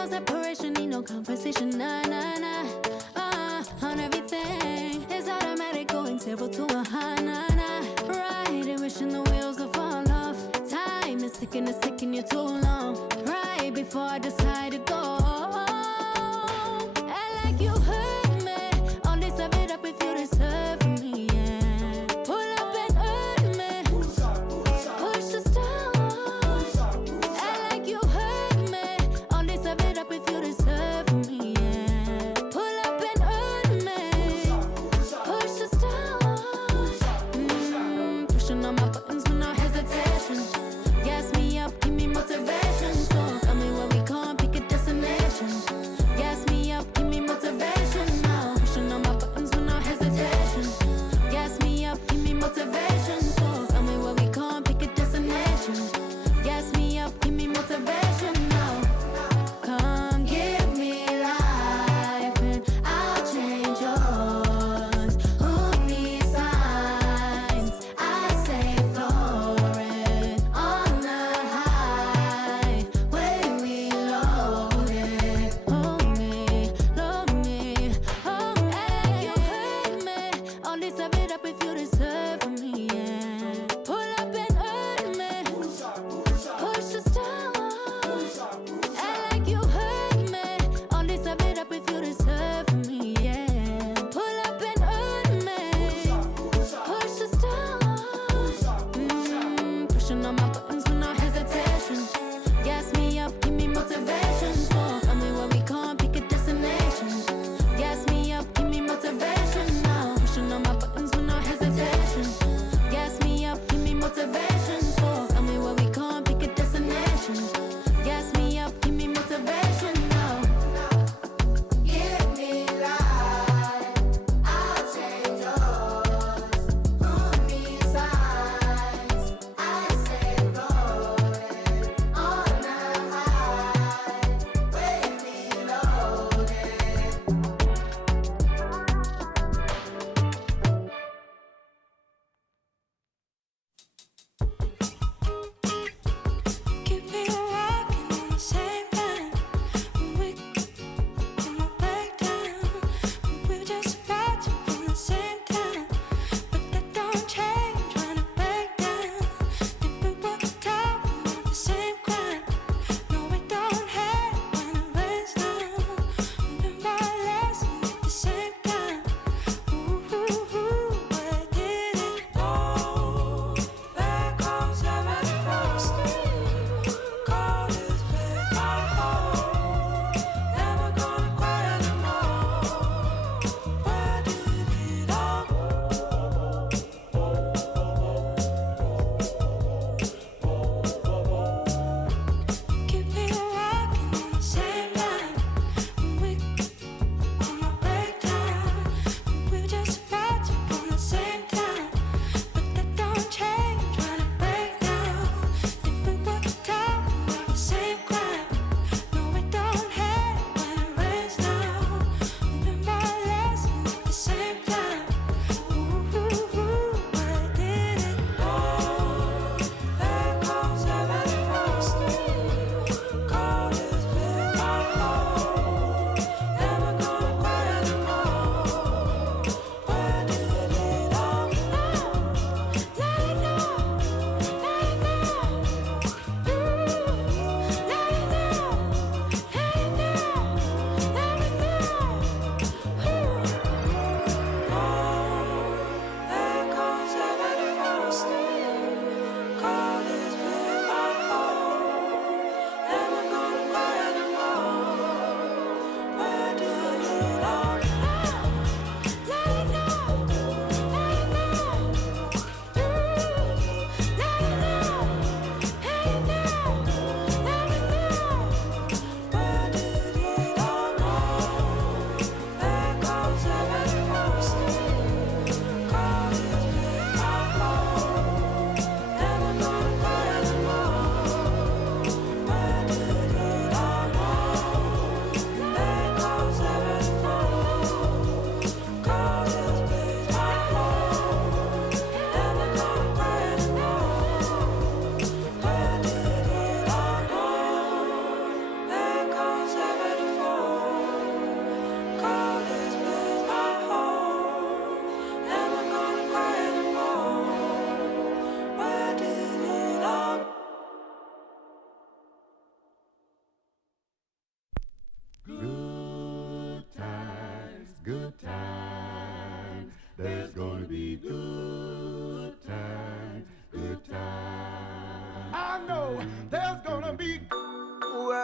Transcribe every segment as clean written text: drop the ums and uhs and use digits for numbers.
no separation, need no conversation, nah, nah, nah. On everything, it's automatic, going 0 to 100, nah, nah. Riding, wishing the wheels will fall off. Time is ticking, it's taking you too long. Right before I decide to go. Act like you hurt me. Only serve it up if you deserve me, yeah. Pull up and hurt me. Push the stone. Act like you hurt me. Only serve it up if you deserve me, yeah. Pull up and hurt me. Push the stone. Pushing on my buttons with no hesitation. Gas me up, give me motivation. So tell me where we going, pick a destination.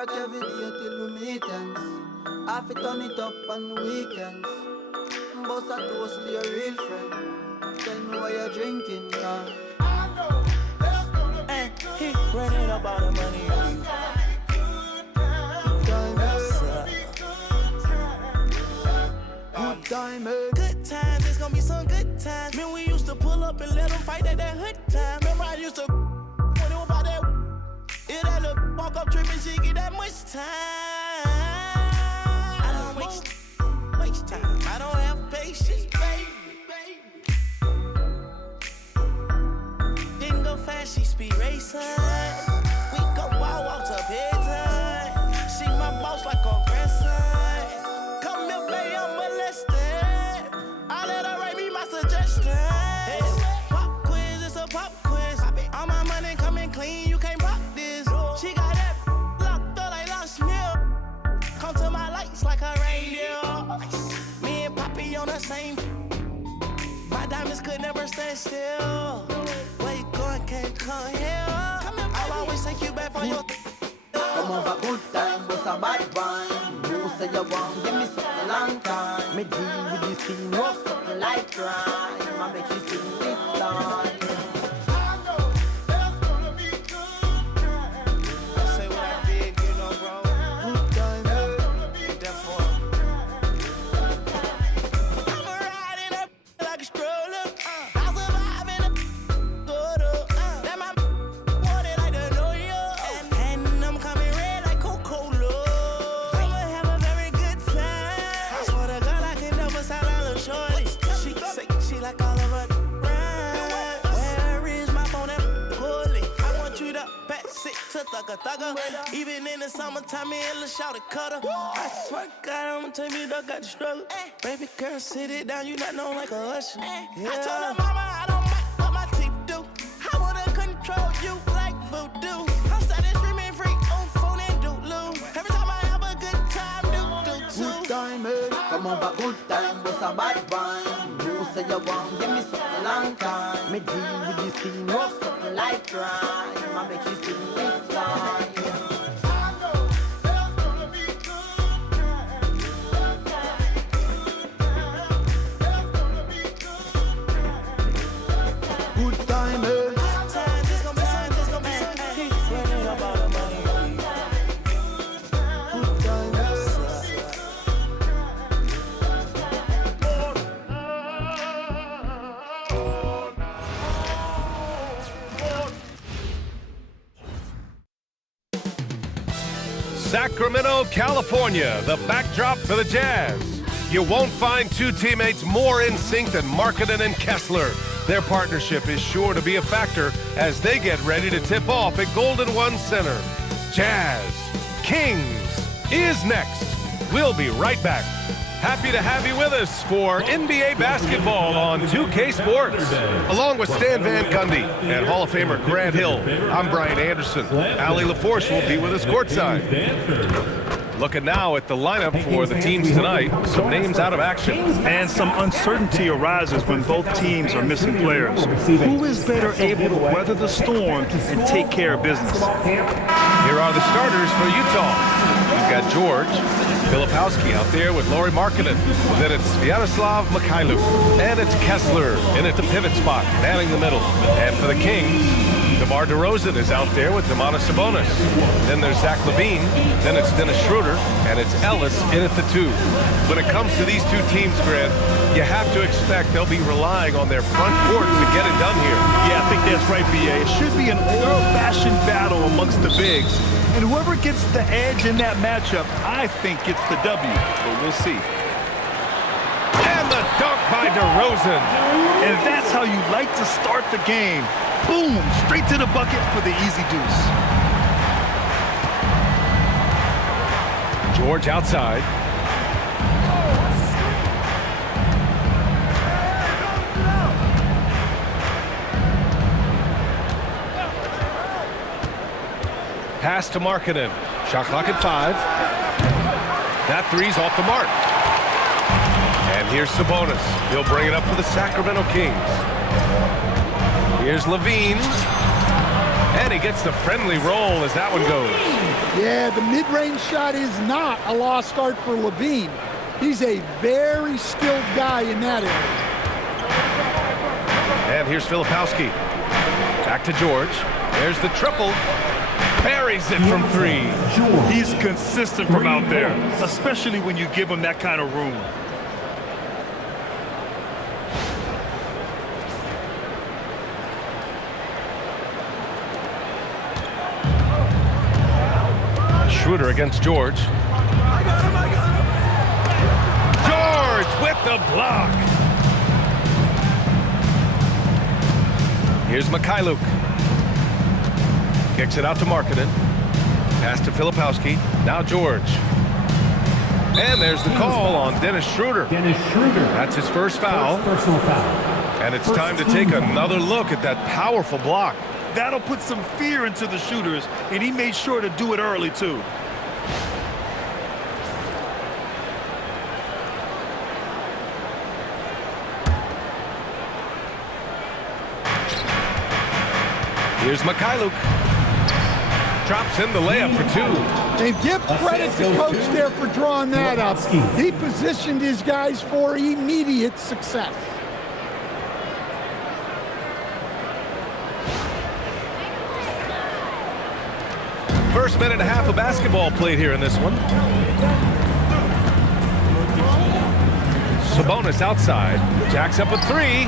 work every day till we meet ends. Half it turn it up on the weekends. Boss a toast to your real friend. Tell me why you're drinking, yeah. I know there's gonna be good. He running up all the money. Good time, good times, it's gonna be some good times. Man, we used to pull up and let them fight at that hood time. Remember I used to when it was about that. It had a walk up trip and she get that much time. I don't waste time. I don't have patience, baby. Didn't go fast, she speed racing. We go wild walks up here time. She my boss like a grandson. Come here, baby, I'm molested. I let her write me my suggestions. Pop quiz, it's a pop quiz. All my money coming clean, you can't pop this. She got that locked up like lost milk. Come to my lights like a reindeer. Me and Poppy on the same. My diamonds could never stand still. Where you going, can't come here. I'll always take you back for your. Come over, good time, what's a bad wine? You say you want, give me something long time. Me deal with this thing, rough something like crime. I make you sing this time. I know there's gonna be good time. I say what I did, you know, bro. Good time, there's gonna be therefore. I'm a ride in a like a stroller. I survive in a photo. That my wanted like the New York. And I'm coming red like Coca-Cola. I'ma have a very good time. I swear to God, I can never sound like a shorty. She say she like all of her rhymes. Where is my phone and pulley? I want you to pass it to thugger. Even in the summertime, me and Lil' Shawty cutter. I swear to God, I'ma tell you, dog got the struggle. Baby girl, sit it down, you not known like a usher. Yeah. I told her mama I don't like what my teeth do. I wanna control you like voodoo. I'm starting screaming freak on phone and doodloo. Every time I have a good time, do. Good time, come over, good time, what's a bad wine? You say you want, give me something long time. Me deal with this thing, rough something like crime. I make you sing this time. I know there's gonna be good time. Good time, good time, this gonna be some, this gonna be some. Keep running up all the money. Good time, Sacramento, California, the backdrop for the Jazz. You won't find two teammates more in sync than Markkanen and Kessler. Their partnership is sure to be a factor as they get ready to tip off at Golden One Center. Jazz Kings is next. We'll be right back. Happy to have you with us for NBA basketball on 2K Sports. Along with Stan Van Gundy and Hall of Famer Grant Hill, I'm Brian Anderson. Ali LaForce will be with us courtside. Looking now at the lineup for the teams tonight, some names out of action. And some uncertainty arises when both teams are missing players. Who is better able to weather the storm and take care of business? Here are the starters for Utah. We've got George Filipowski out there with Lauri Markkanen. Then it's Sviatoslav Mikhailu. And it's Kessler in at the pivot spot, manning the middle. And for the Kings, DeMar DeRozan is out there with Domantas Sabonis. Then there's Zach LaVine. Then it's Dennis Schroeder. And it's Ellis in at the 2. When it comes to these two teams, Grant, you have to expect they'll be relying on their front court to get it done here. Yeah, I think that's right, B.A. It should be an old-fashioned battle amongst the bigs. And whoever gets the edge in that matchup, I think gets the W. But we'll see. And the dunk by DeRozan. And that's how you like to start the game. Boom, straight to the bucket for the easy deuce. George outside. Pass to Markkanen. Shot clock at 5. That three's off the mark. And here's Sabonis. He'll bring it up for the Sacramento Kings. Here's LaVine. And he gets the friendly roll as that one goes. Yeah, the mid-range shot is not a lost art for LaVine. He's a very skilled guy in that area. And here's Filipowski. Back to George. There's the triple. Buries it from three. He's consistent from out there, especially when you give him that kind of room. Schroeder against George. George with the block. Here's Mikhailuk. Kicks it out to Markkanen. Pass to Filipowski. Now George. And there's the call on Dennis Schroeder. That's his first foul. Personal foul. And it's time to take another look at that powerful block. That'll put some fear into the shooters, and he made sure to do it early, too. Here's Mikhailuk. Drops in the layup for two. And give credit to coach there for drawing that up. He positioned his guys for immediate success. First minute and a half of basketball played here in this one. Sabonis outside. Jacks up a three.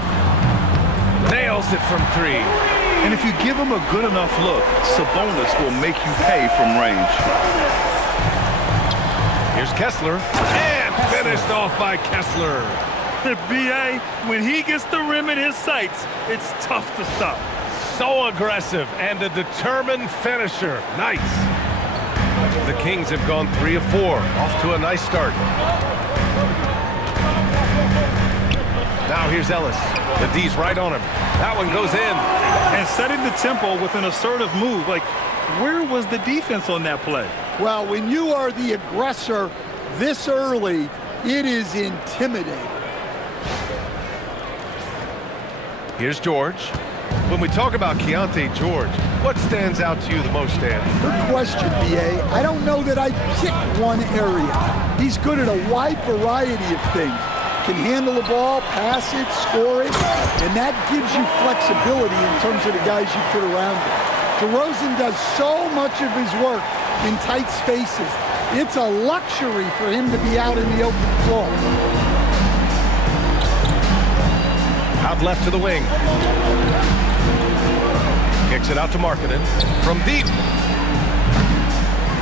Nails it from three. And if you give him a good enough look, Sabonis will make you pay from range. Here's Kessler. And finished off by Kessler. B.A., when he gets the rim in his sights, it's tough to stop. So aggressive and a determined finisher. Nice. The Kings have gone 3 of 4. Off to a nice start. Now here's Ellis. The D's right on him. That one goes in. And setting the tempo with an assertive move. Like, where was the defense on that play? Well, when you are the aggressor this early, it is intimidating. Here's George. When we talk about Keontae George, what stands out to you the most, Dan? Good question, B.A. I don't know that I'd pick one area. He's good at a wide variety of things. Can handle the ball, pass it, score it, and that gives you flexibility in terms of the guys you put around him. DeRozan does so much of his work in tight spaces. It's a luxury for him to be out in the open floor. Out left to the wing. Kicks it out to Markkanen. From deep.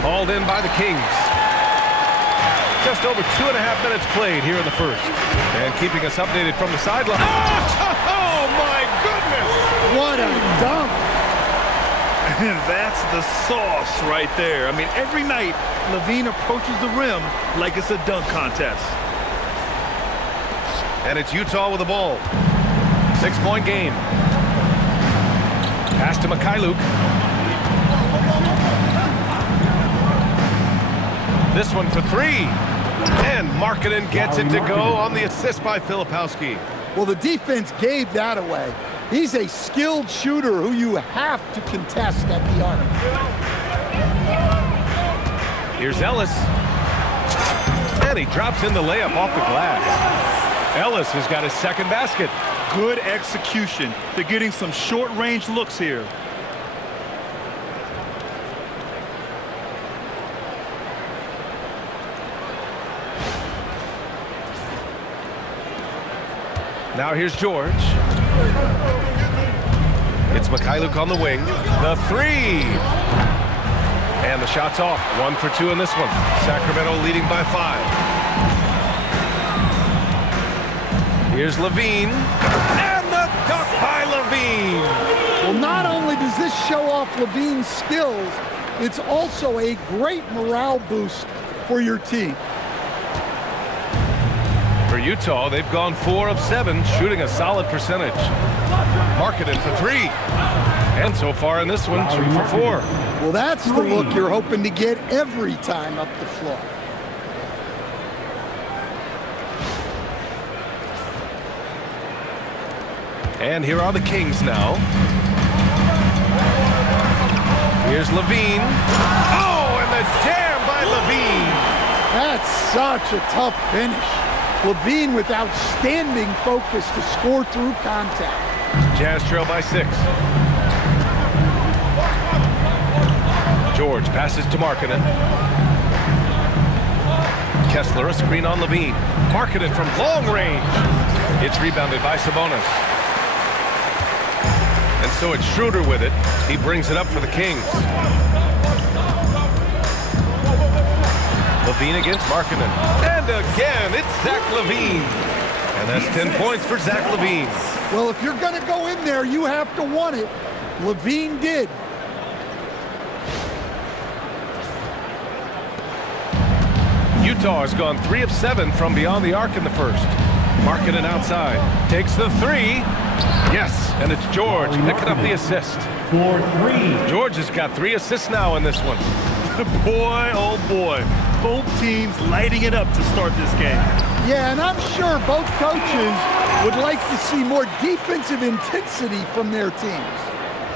Hauled in by the Kings. Just over 2.5 minutes played here in the first. And keeping us updated from the sideline. Oh, my goodness! What a dunk! And that's the sauce right there. I mean, every night, LaVine approaches the rim like it's a dunk contest. And it's Utah with the ball. 6-point game. Pass to Mikhailuk. This one for three. And Markkanen gets it to go on the assist by Filipowski. Well, the defense gave that away. He's a skilled shooter who you have to contest at the arc. Here's Ellis. And he drops in the layup off the glass. Ellis has got his second basket. Good execution. They're getting some short-range looks here. Now here's George. It's Mikhailuk on the wing. The three. And the shot's off. 1 for 2 in this one. Sacramento leading by 5. Here's LaVine. And the dunk by LaVine. Well, not only does this show off LaVine's skills, it's also a great morale boost for your team. For Utah, they've gone 4 of 7, shooting a solid percentage. Markkanen for 3. And so far in this one, 2 for 4. Well, that's the look you're hoping to get every time up the floor. And here are the Kings now. Here's LaVine. Oh, and the Such a tough finish. LaVine with outstanding focus to score through contact. Jazz trail by 6. George passes to Markkanen. Kessler, a screen on LaVine. Markkanen from long range. It's rebounded by Sabonis. And so it's Schroeder with it. He brings it up for the Kings. LaVine against Markkanen. And again, it's Zach LaVine. And that's 10 points for Zach LaVine. Well, if you're going to go in there, you have to want it. LaVine did. Utah has gone 3 of 7 from beyond the arc in the first. Markkanen outside. Takes the 3. Yes, and it's George picking up the assist. For 3. George has got 3 assists now in this one. Boy, oh boy. Both teams lighting it up to start this game. Yeah, and I'm sure both coaches would like to see more defensive intensity from their teams.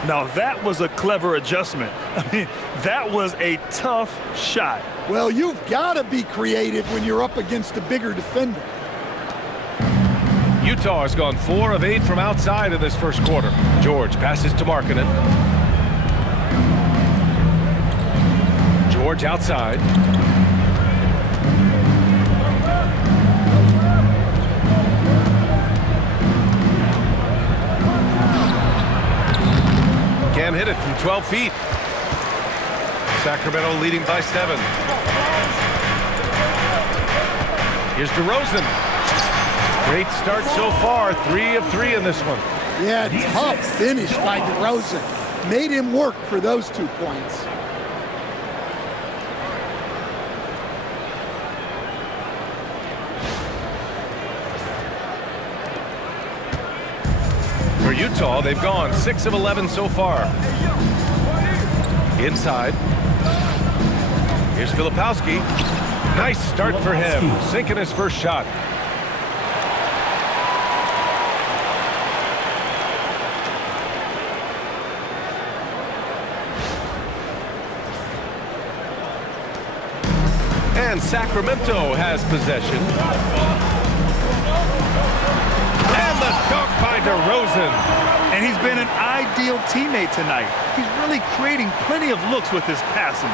Now that was a clever adjustment. I mean, that was a tough shot. Well, you've got to be creative when you're up against a bigger defender. Utah has gone 4 of 8 from outside in this first quarter. George passes to Markkanen. George outside. Can't hit it from 12 feet. Sacramento leading by 7. Here's DeRozan. Great start so far. 3 of 3 in this one. Yeah, tough finish by DeRozan. Made him work for those 2 points. For Utah, they've gone 6 of 11 so far. Inside. Here's Filipowski. Nice start for him, sinking his first shot. And Sacramento has possession. And the dunk by DeRozan. And he's been an ideal teammate tonight. He's really creating plenty of looks with his passing.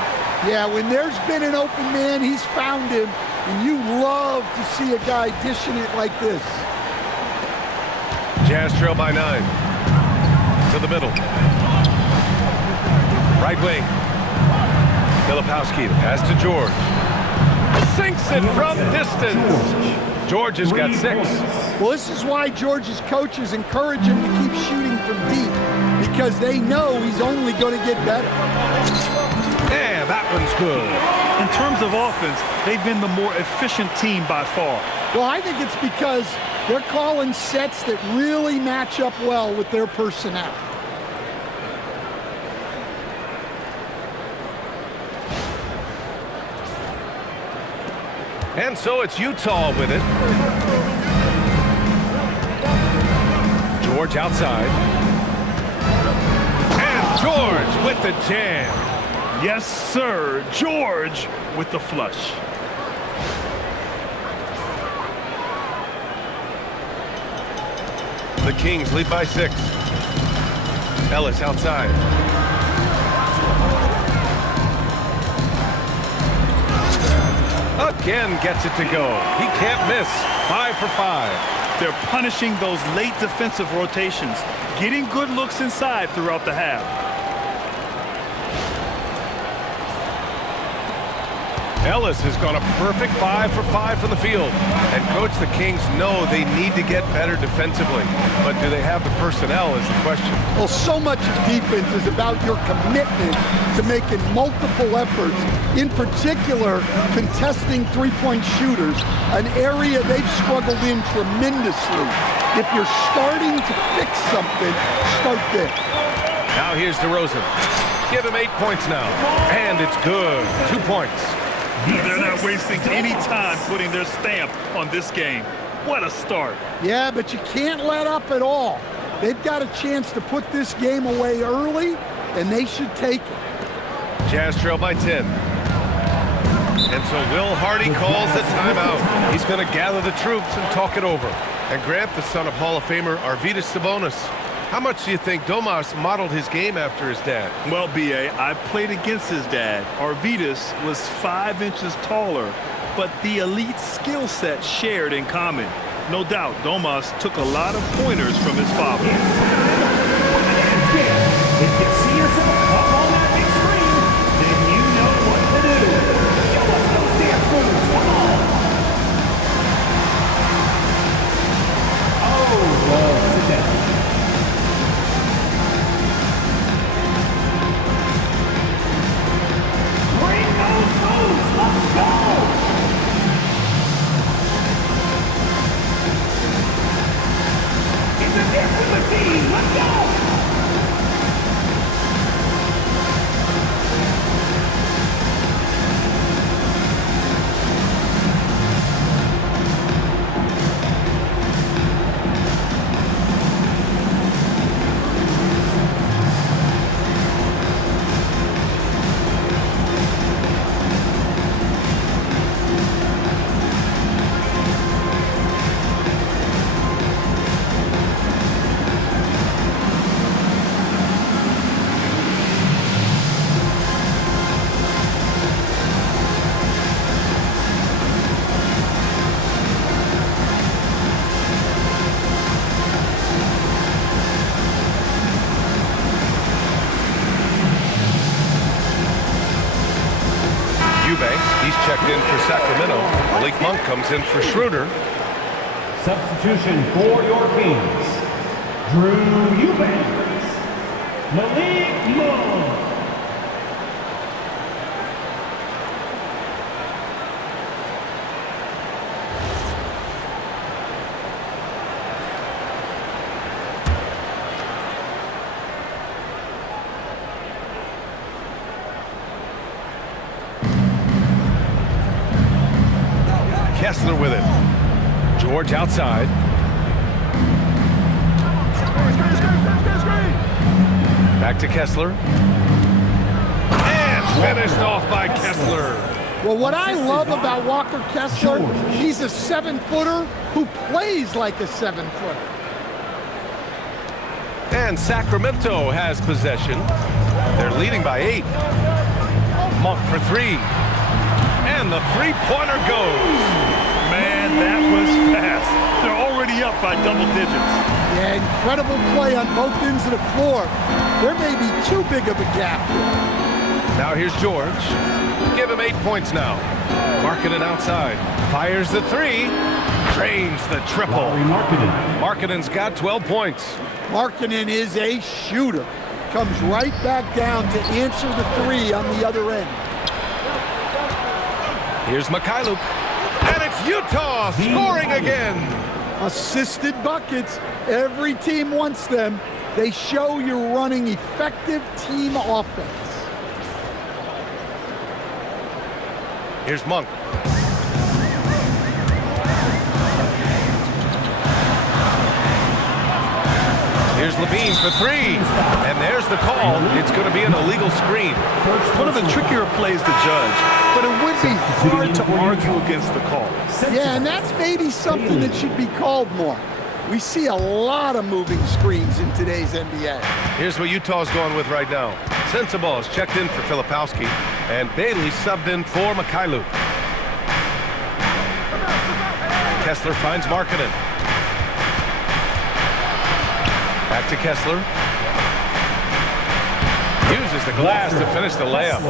Yeah, when there's been an open man, he's found him, and you love to see a guy dishing it like this. Jazz trail by 9. To the middle. Right wing. Filipowski, the pass to George. Sinks it from distance. George has got 6. Well, this is why George's coaches encourage him to keep shooting from deep, because they know he's only going to get better. And that one's good. In terms of offense, they've been the more efficient team by far. Well, I think it's because they're calling sets that really match up well with their personnel. And so it's Utah with it. George outside. And George with the jam. Yes, sir. George with the flush. The Kings lead by 6. Ellis outside. Again gets it to go. He can't miss. 5 for 5. They're punishing those late defensive rotations, getting good looks inside throughout the half. Ellis has gone a perfect 5 for 5 from the field. And coach, the Kings know they need to get better defensively. But do they have the personnel is the question. Well, so much of defense is about your commitment to making multiple efforts, in particular contesting three-point shooters, an area they've struggled in tremendously. If you're starting to fix something, start there. Now here's DeRozan. Give him 8 points now. And it's good. 2 points. They're not wasting any time putting their stamp on this game. What a start. Yeah, but you can't let up at all. They've got a chance to put this game away early, and they should take it. Jazz trail by 10. And so Will Hardy calls the timeout. He's going to gather the troops and talk it over. And Grant, the son of Hall of Famer Arvydas Sabonis, how much do you think Domas modeled his game after his dad? Well, B.A., I played against his dad. Arvydas was 5 inches taller, but the elite skill set shared in common. No doubt, Domas took a lot of pointers from his father. If you see yourself up on that big screen, then you know what to do. Show us those dance moves, come on! Oh, sit down. Bring those moves, let's go! It's a dancing machine, let's go! He's checked in for Sacramento. Malik Monk comes in for Schroeder. Substitution for your Kings. Drew Eubanks. Malik Monk. Kessler with it. George outside. Back to Kessler. And finished off by Kessler. Well, what I love about Walker Kessler, he's a 7-footer who plays like a 7-footer. And Sacramento has possession. They're leading by 8. Monk for 3. And the three-pointer goes. Man, that was fast. They're already up by double digits. Yeah, incredible play on both ends of the floor. There may be too big of a gap here. Now here's George. Give him 8 points now. Markkanen outside. Fires the 3. Drains the triple. Markkanen's got 12 points. Markkanen is a shooter. Comes right back down to answer the 3 on the other end. Here's Mikhailuk. And it's Utah scoring again. Assisted buckets. Every team wants them. They show you're running effective team offense. Here's Monk. Here's LaVine for 3. And there's the call. It's going to be an illegal screen. One of the trickier plays to judge, but it would be hard to argue against the call. Yeah, and that's maybe something that should be called more. We see a lot of moving screens in today's NBA. Here's what Utah's going with right now. Sensabaugh is checked in for Filipowski, and Bailey subbed in for Mikhailuk. Kessler finds Markkanen. Back to Kessler. Uses the glass to finish the layup.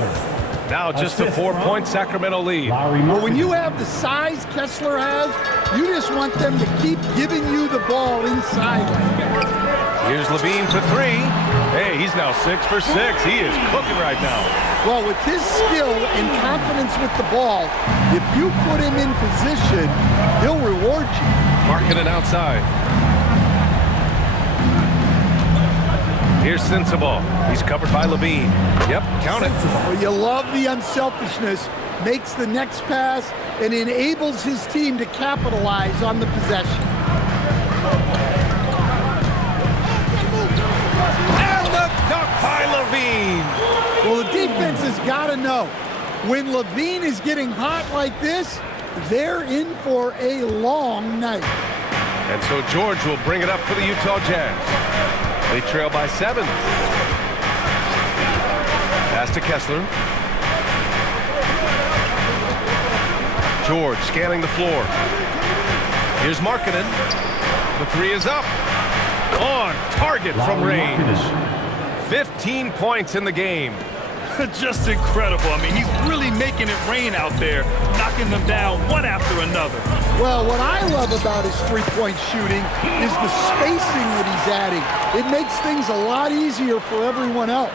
Now just a 4-point Sacramento lead. Well, when you have the size Kessler has, you just want them to keep giving you the ball inside like that. Here's LaVine for 3. Hey, he's now 6 for 6. He is cooking right now. Well, with his skill and confidence with the ball, if you put him in position, he'll reward you. Markkanen outside. Here's Sensabaugh. He's covered by LaVine. Yep, count it. Well, you love the unselfishness. Makes the next pass and enables his team to capitalize on the possession. And the dunk by LaVine. Well, the defense has got to know. When LaVine is getting hot like this, they're in for a long night. And so George will bring it up for the Utah Jazz. They trail by 7. Pass to Kessler. George scanning the floor. Here's Markkanen. The 3 is up. On target from range. 15 points in the game. Just incredible. I mean, he's really making it rain out there, knocking them down one after another. Well, what I love about his three-point shooting is the spacing that he's adding. It makes things a lot easier for everyone else.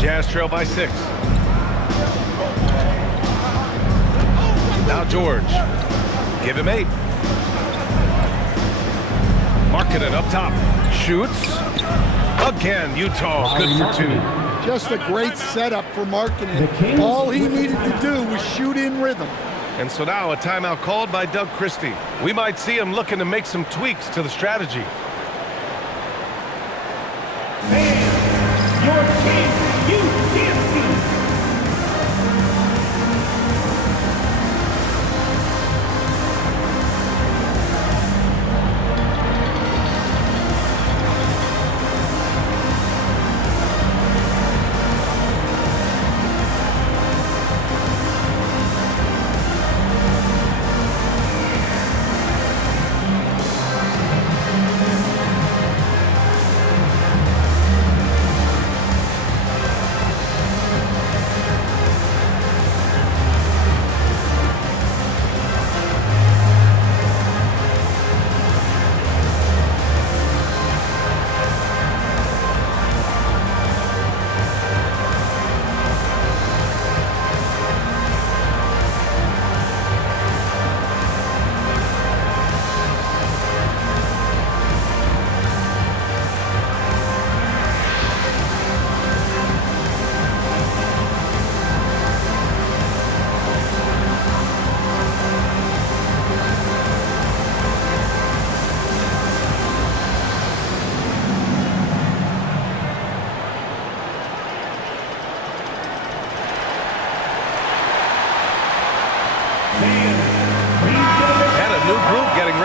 Jazz trail by 6. Now George. Give him 8. Markkanen up top. Shoots. Again, Utah good for 2. Just a great setup for Markkanen. All he needed to do was shoot in rhythm. And so now a timeout called by Doug Christie. We might see him looking to make some tweaks to the strategy. And your Kings Youth Dance Team.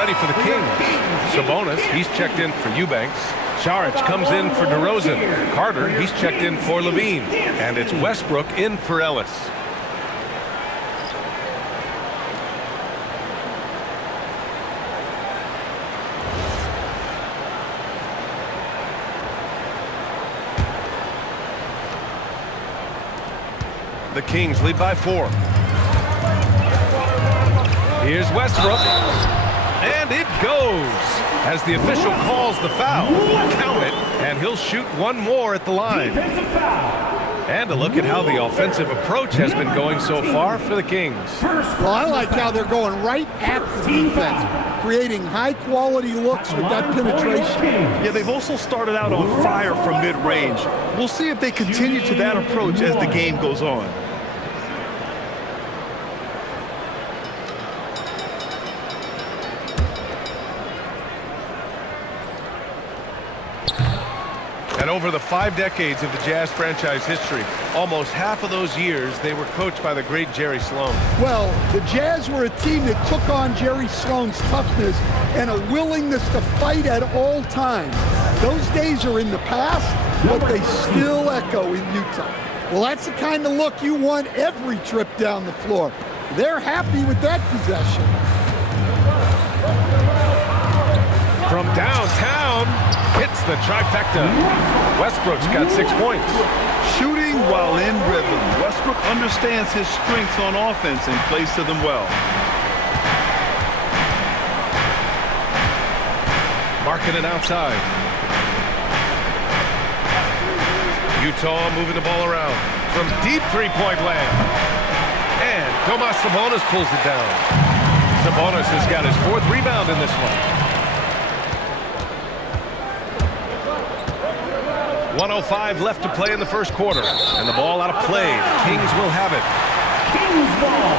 For the Kings. Sabonis, he's checked in for Eubanks. Saric comes in for DeRozan. Carter, he's checked in for LaVine. And it's Westbrook in for Ellis. The Kings lead by 4. Here's Westbrook. And it goes as the official calls the foul. Count it, and he'll shoot one more at the line. And a look at how the offensive approach has been going so far for the Kings. Well, I like how they're going right at the defense, creating high-quality looks with that penetration. Yeah, they've also started out on fire from mid-range. We'll see if they continue to that approach as the game goes on. And over the 5 decades of the Jazz franchise history, almost half of those years, they were coached by the great Jerry Sloan. Well, the Jazz were a team that took on Jerry Sloan's toughness and a willingness to fight at all times. Those days are in the past, but they still echo in Utah. Well, that's the kind of look you want every trip down the floor. They're happy with that possession. From downtown, hits the trifecta. Westbrook's got 6 points. Shooting while in rhythm. Westbrook understands his strengths on offense and plays to them well. Markkanen outside. Utah moving the ball around from deep three-point land. And Domas Sabonis pulls it down. Sabonis has got his 4th rebound in this one. 1:05 left to play in the first quarter. And the ball out of play. The Kings will have it. Kings ball.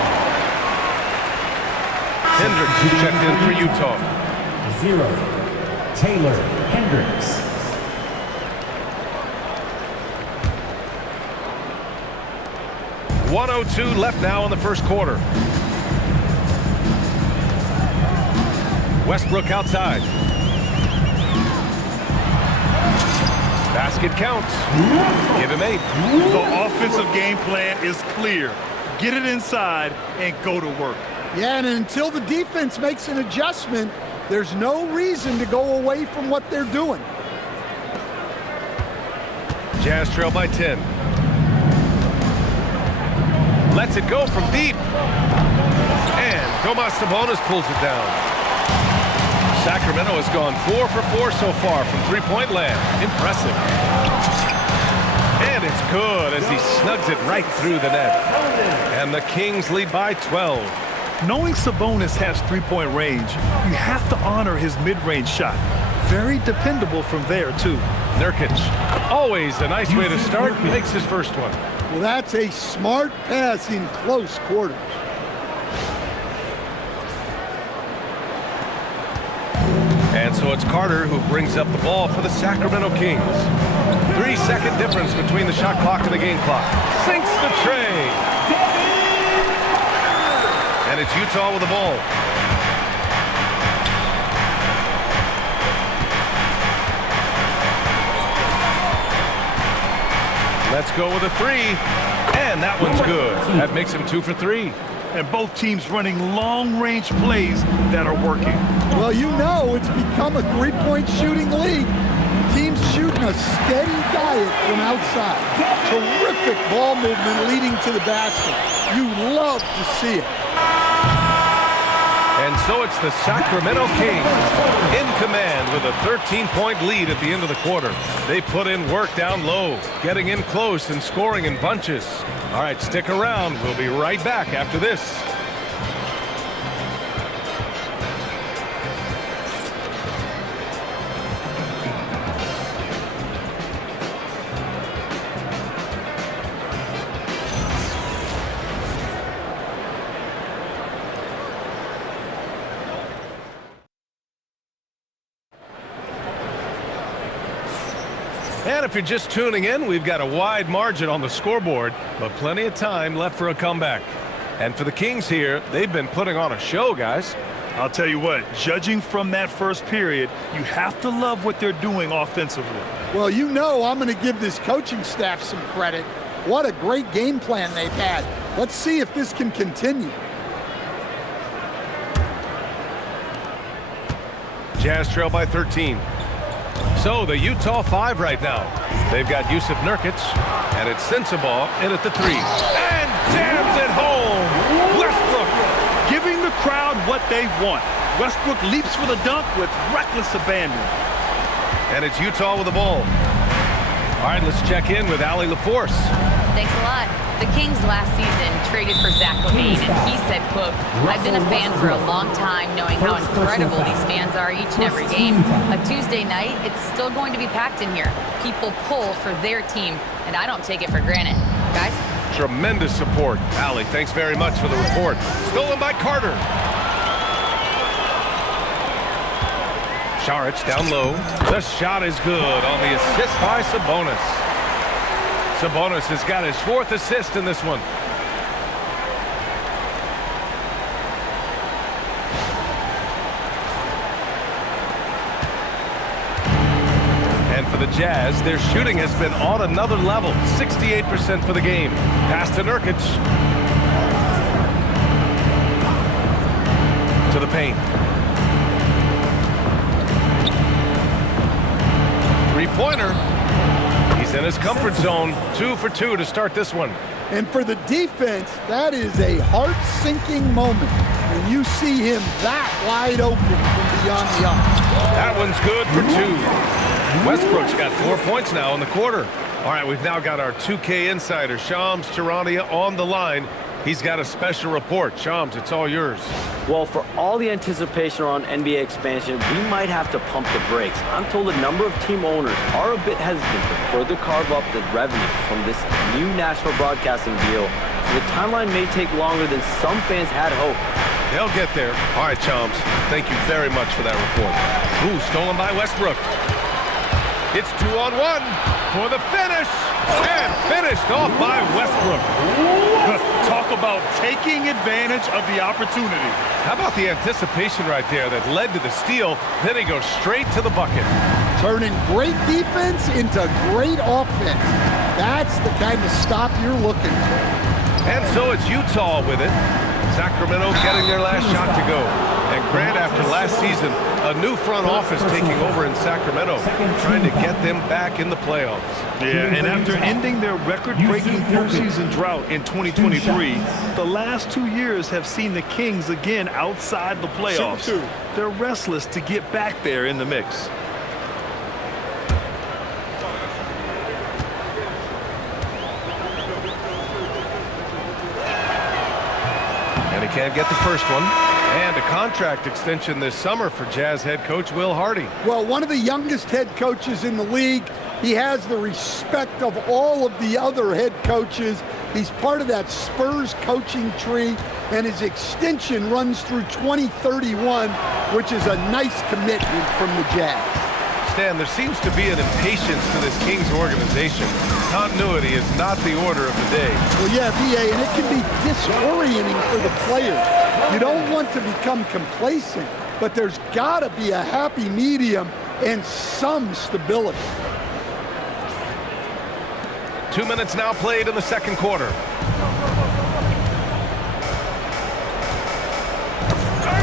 Hendricks checked in for Utah. 0. Taylor Hendricks. .102 left now in the first quarter. Westbrook outside. Basket counts. Give him 8. The offensive game plan is clear. Get it inside and go to work. Yeah, and until the defense makes an adjustment, there's no reason to go away from what they're doing. Jazz trail by 10. Lets it go from deep. And Domas Sabonis pulls it down. Sacramento has gone 4 for 4 so far from three-point land. Impressive. And it's good as he snugs it right through the net. And the Kings lead by 12. Knowing Sabonis has three-point range, you have to honor his mid-range shot. Very dependable from there, too. Nurkic, always a nice way to start, makes his first one. Well, that's a smart pass in close quarters. And so it's Carter who brings up the ball for the Sacramento Kings. 3-second difference between the shot clock and the game clock. Sinks the tray. And it's Utah with the ball. Let's go with a 3. And that one's good. That makes him 2 for 3. And both teams running long-range plays that are working. Well, you know it's become a three-point shooting league. Teams shooting a steady diet from outside. Terrific ball movement leading to the basket. You love to see it. And so it's the Sacramento Kings in command with a 13-point lead at the end of the quarter. They put in work down low, getting in close and scoring in bunches. All right, stick around. We'll be right back after this. And if you're just tuning in, we've got a wide margin on the scoreboard, but plenty of time left for a comeback. And for the Kings here, they've been putting on a show, guys. I'll tell you what, judging from that first period, you have to love what they're doing offensively. Well, you know I'm going to give this coaching staff some credit. What a great game plan they've had. Let's see if this can continue. Jazz trail by 13. So the Utah 5 right now. They've got Yusuf Nurkic, and it's Sensabaugh in at the 3. And jams it home. Westbrook Giving the crowd what they want. Westbrook leaps for the dunk with reckless abandon. And it's Utah with the ball. All right, let's check in with Allie LaForce. Thanks a lot. The Kings last season traded for Zach LaVine, and he said, quote, "I've been a fan for a long time, knowing how incredible these fans are each and every game. A Tuesday night, it's still going to be packed in here. People pull for their team, and I don't take it for granted." Guys? Tremendous support. Allie, thanks very much for the report. Stolen by Carter. Saric down low. The shot is good on the assist by Sabonis. Sabonis has got his 4th assist in this one. And for the Jazz, their shooting has been on another level. 68% for the game. Pass to Nurkic. To the paint. Three-pointer. He's in his comfort zone. 2 for 2 to start this one. And for the defense, that is a heart-sinking moment when you see him that wide open from beyond the arc. That one's good for 2. Westbrook's got 4 points now in the quarter. All right, we've now got our 2K insider, Shams Charania, on the line. He's got a special report. Shams, it's all yours. Well, for all the anticipation around NBA expansion, we might have to pump the brakes. I'm told a number of team owners are a bit hesitant to further carve up the revenue from this new national broadcasting deal. So the timeline may take longer than some fans had hoped. They'll get there. All right, Shams, thank you very much for that report. Ooh, stolen by Westbrook. It's 2-on-1 for the finish. And finished off by Westbrook. Talk about taking advantage of the opportunity. How about the anticipation right there that led to the steal? Then he goes straight to the bucket. Turning great defense into great offense. That's the kind of stop you're looking for. And so it's Utah with it. Sacramento getting their last shot to go. And Grant, after last season, a new front office taking over in Sacramento, trying to get them back in the playoffs. Yeah, and after ending their record-breaking postseason drought in 2023, the last 2 years have seen the Kings again outside the playoffs. They're restless to get back there in the mix. And he can't get the first one. And a contract extension this summer for Jazz head coach Will Hardy. Well, one of the youngest head coaches in the league. He has the respect of all of the other head coaches. He's part of that Spurs coaching tree, and his extension runs through 2031, which is a nice commitment from the Jazz. Stan, there seems to be an impatience to this Kings organization. Continuity is not the order of the day. Well, yeah, BA, and it can be disorienting for the players. You don't want to become complacent, but there's got to be a happy medium and some stability. 2 minutes now played in the second quarter.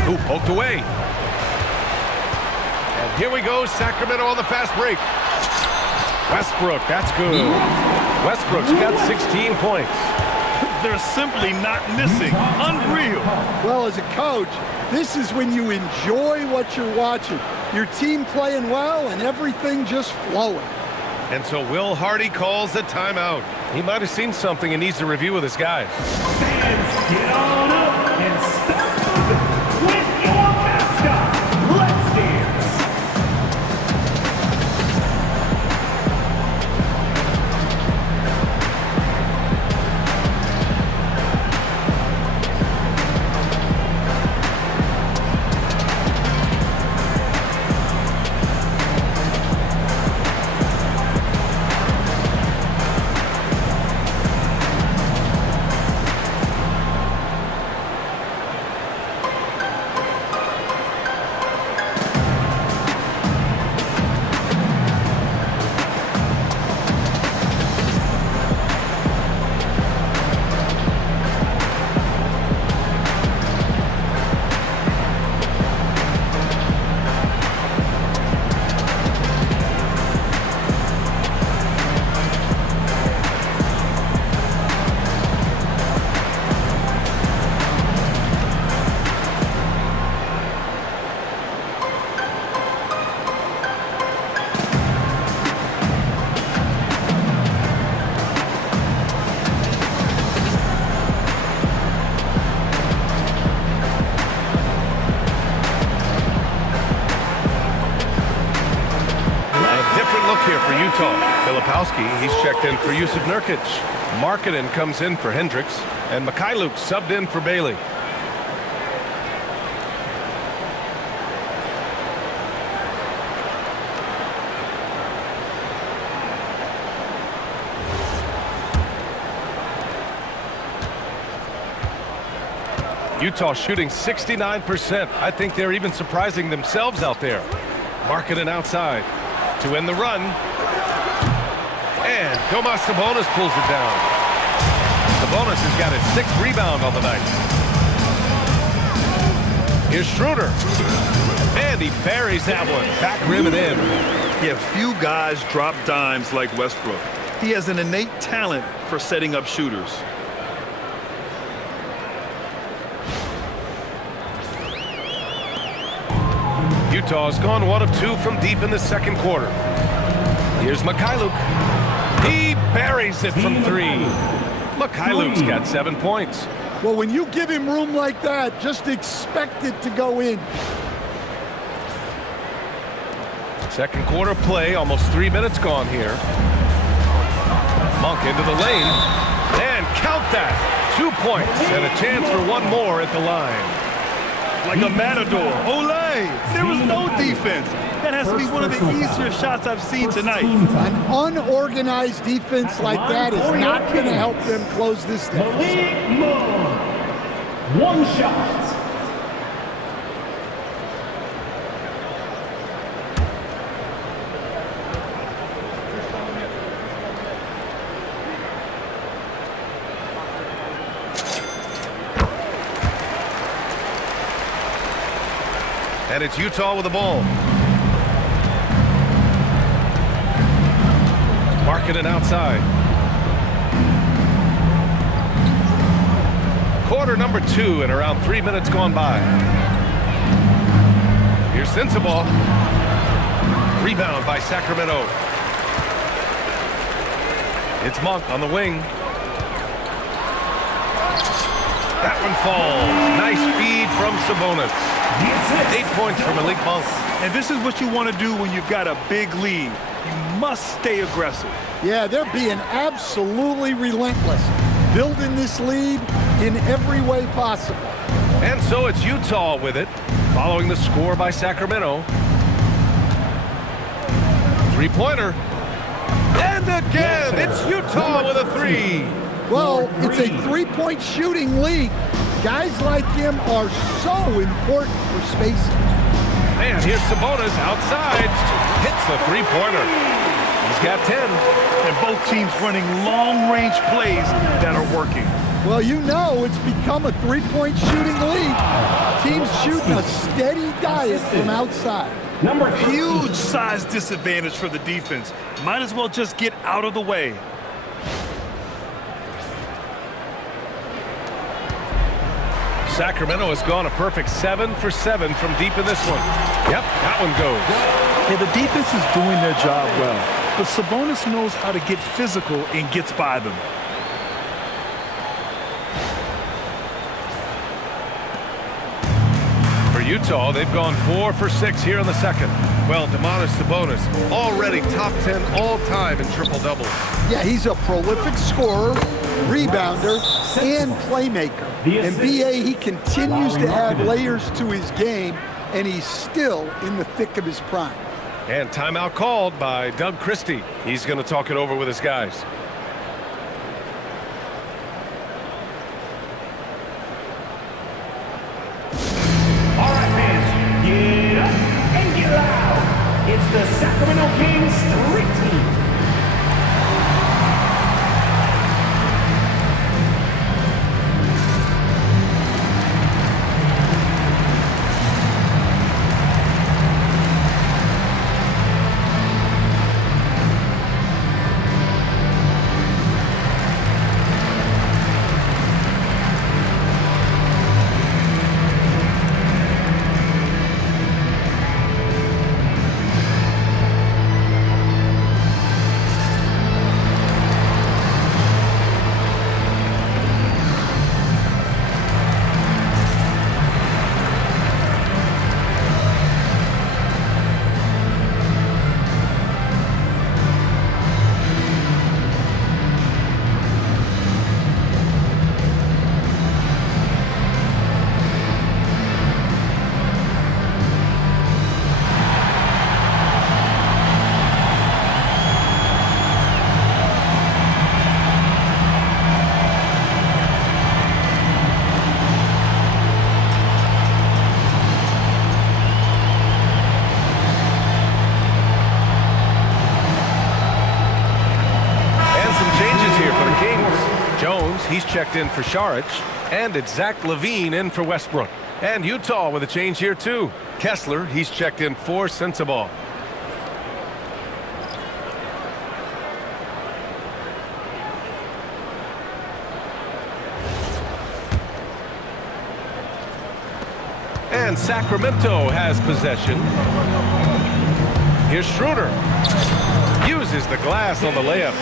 Ooh, poked away. And here we go, Sacramento on the fast break. Westbrook, that's good. Westbrook's got 16 points. They're simply not missing. Unreal. Well, as a coach, this is when you enjoy what you're watching. Your team playing well and everything just flowing. And so Will Hardy calls the timeout. He might have seen something and needs to review with his guys. Fans, get on up and start moving with your mascot. Let's dance. He's checked in for Yusuf Nurkic. Markkanen comes in for Hendricks, and Mikhailuk subbed in for Bailey. Utah shooting 69%. I think they're even surprising themselves out there. Markkanen outside to end the run. And Domas Sabonis pulls it down. Sabonis has got his 6th rebound on the night. Here's Schroeder. And he buries that one. Back rim and in. Yeah, few guys drop dimes like Westbrook. He has an innate talent for setting up shooters. Utah's gone 1 of 2 from deep in the second quarter. Here's Mikhailuk. He buries it from 3. Mikhailuk's got 7 points. Well, when you give him room like that, just expect it to go in. Second quarter play, almost 3 minutes gone here. Monk into the lane. And count that. 2 points and a chance for one more at the line. Like a matador. Olé! play. There was no defense. That has to be one of the easier shots I've seen tonight. An unorganized defense like that is not going to help them close this deficit. One shot. And it's Utah with the ball. Markkanen outside. Quarter number 2 and around 3 minutes gone by. Here's Sensabaugh. Rebound by Sacramento. It's Monk on the wing. That one falls. Nice feed from Sabonis. 8 points from Malik Monk. And this is what you want to do when you've got a big lead. You must stay aggressive. Yeah, they're being absolutely relentless, building this lead in every way possible. And so it's Utah with it, following the score by Sacramento. Three-pointer. And again, it's Utah with a 3. Well, it's a three-point shooting league. Guys like him are so important for spacing. Man, here's Sabonis outside. Hits the three-pointer. He's got 10. And both teams running long-range plays that are working. Well, you know it's become a three-point shooting league. Teams shooting a steady diet from outside. Huge size disadvantage for the defense. Might as well just get out of the way. Sacramento has gone a perfect 7 for 7 from deep in this one. Yep, that one goes. Yeah, the defense is doing their job well, but Sabonis knows how to get physical and gets by them. For Utah, they've gone 4 for 6 here in the second. Well, Domantas Sabonis already top 10 all-time in triple-doubles. Yeah, he's a prolific scorer, rebounder, and playmaker. And BA, he continues to add layers to his game, and he's still in the thick of his prime. And timeout called by Doug Christie. He's going to talk it over with his guys. All right, fans, get up and get loud. It's the Sacramento Kings Street Team. He's checked in for Saric, and it's Zach LaVine in for Westbrook. And Utah with a change here too. Kessler, he's checked in for Sensabaugh. And Sacramento has possession. Here's Schroeder. Uses the glass on the layup.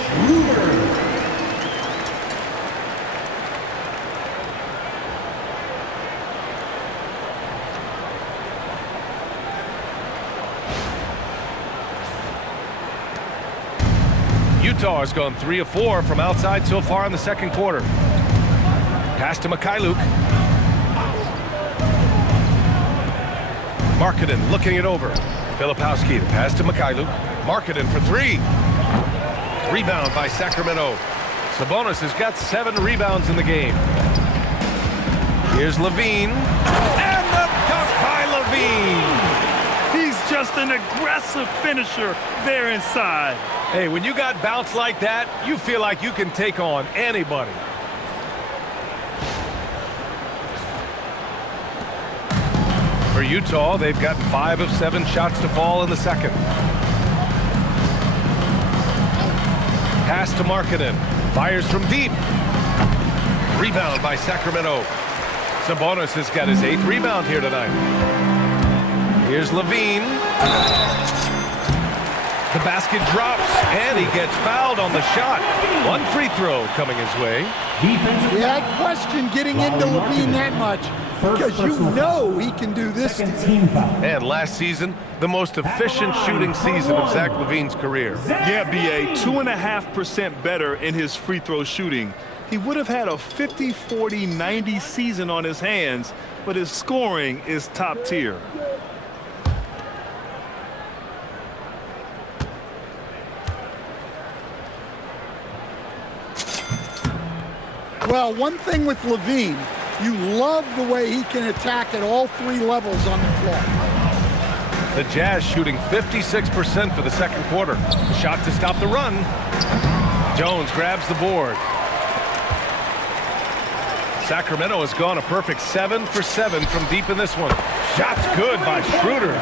Utah has gone 3 of 4 from outside so far in the second quarter. Pass to Markkanen. Markkanen looking it over. Filipowski, the pass to Mikhailuk. Markkanen for three. Rebound by Sacramento. Sabonis has got 7 rebounds in the game. Here's LaVine. And the dunk by LaVine. He's just an aggressive finisher there inside. Hey, when you got bounce like that, you feel like you can take on anybody. For Utah, they've gotten 5 of 7 shots to fall in the second. Pass to Markkanen. Fires from deep. Rebound by Sacramento. Sabonis has got his 8th rebound here tonight. Here's LaVine. The basket drops, and he gets fouled on the shot. 1 free throw coming his way. Yeah, I question getting into LaVine that much, because you know he can do this. And last season, the most efficient shooting season of Zach LaVine's career. Yeah, B.A., 2.5% better in his free throw shooting. He would have had a 50, 40, 90 season on his hands, but his scoring is top tier. Well, one thing with LaVine, you love the way he can attack at all 3 levels on the floor. The Jazz shooting 56% for the second quarter. Shot to stop the run. Jones grabs the board. Sacramento has gone a perfect 7 for 7 from deep in this one. Shot's good by Schroeder.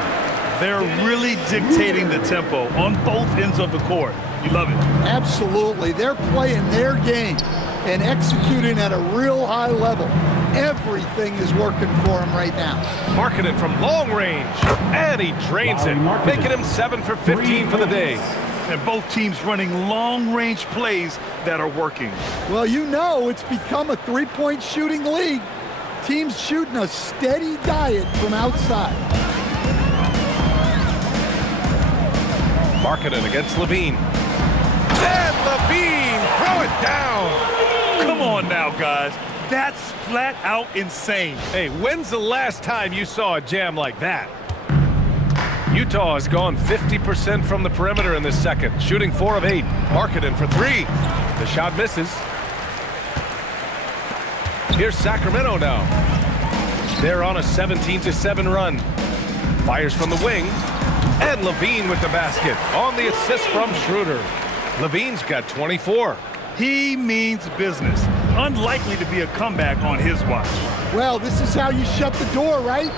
They're really dictating the tempo on both ends of the court. You love it. Absolutely. They're playing their game and executing at a real high level. Everything is working for him right now. Markkanen from long range, and he drains it, making him 7 for 15 for the day. And both teams running long-range plays that are working. Well, you know it's become a 3-point shooting league. Teams shooting a steady diet from outside. Markkanen against LaVine. And LaVine, throw it down. Come on now, guys. That's flat out insane. Hey, when's the last time you saw a jam like that? Utah has gone 50% from the perimeter in this second, shooting 4 of 8. Markkanen for 3. The shot misses. Here's Sacramento now. They're on a 17-7 run. Fires from the wing. And LaVine with the basket on the assist from Schroeder. LaVine's got 24. He means business. Unlikely to be a comeback on his watch. Well, this is how you shut the door, right?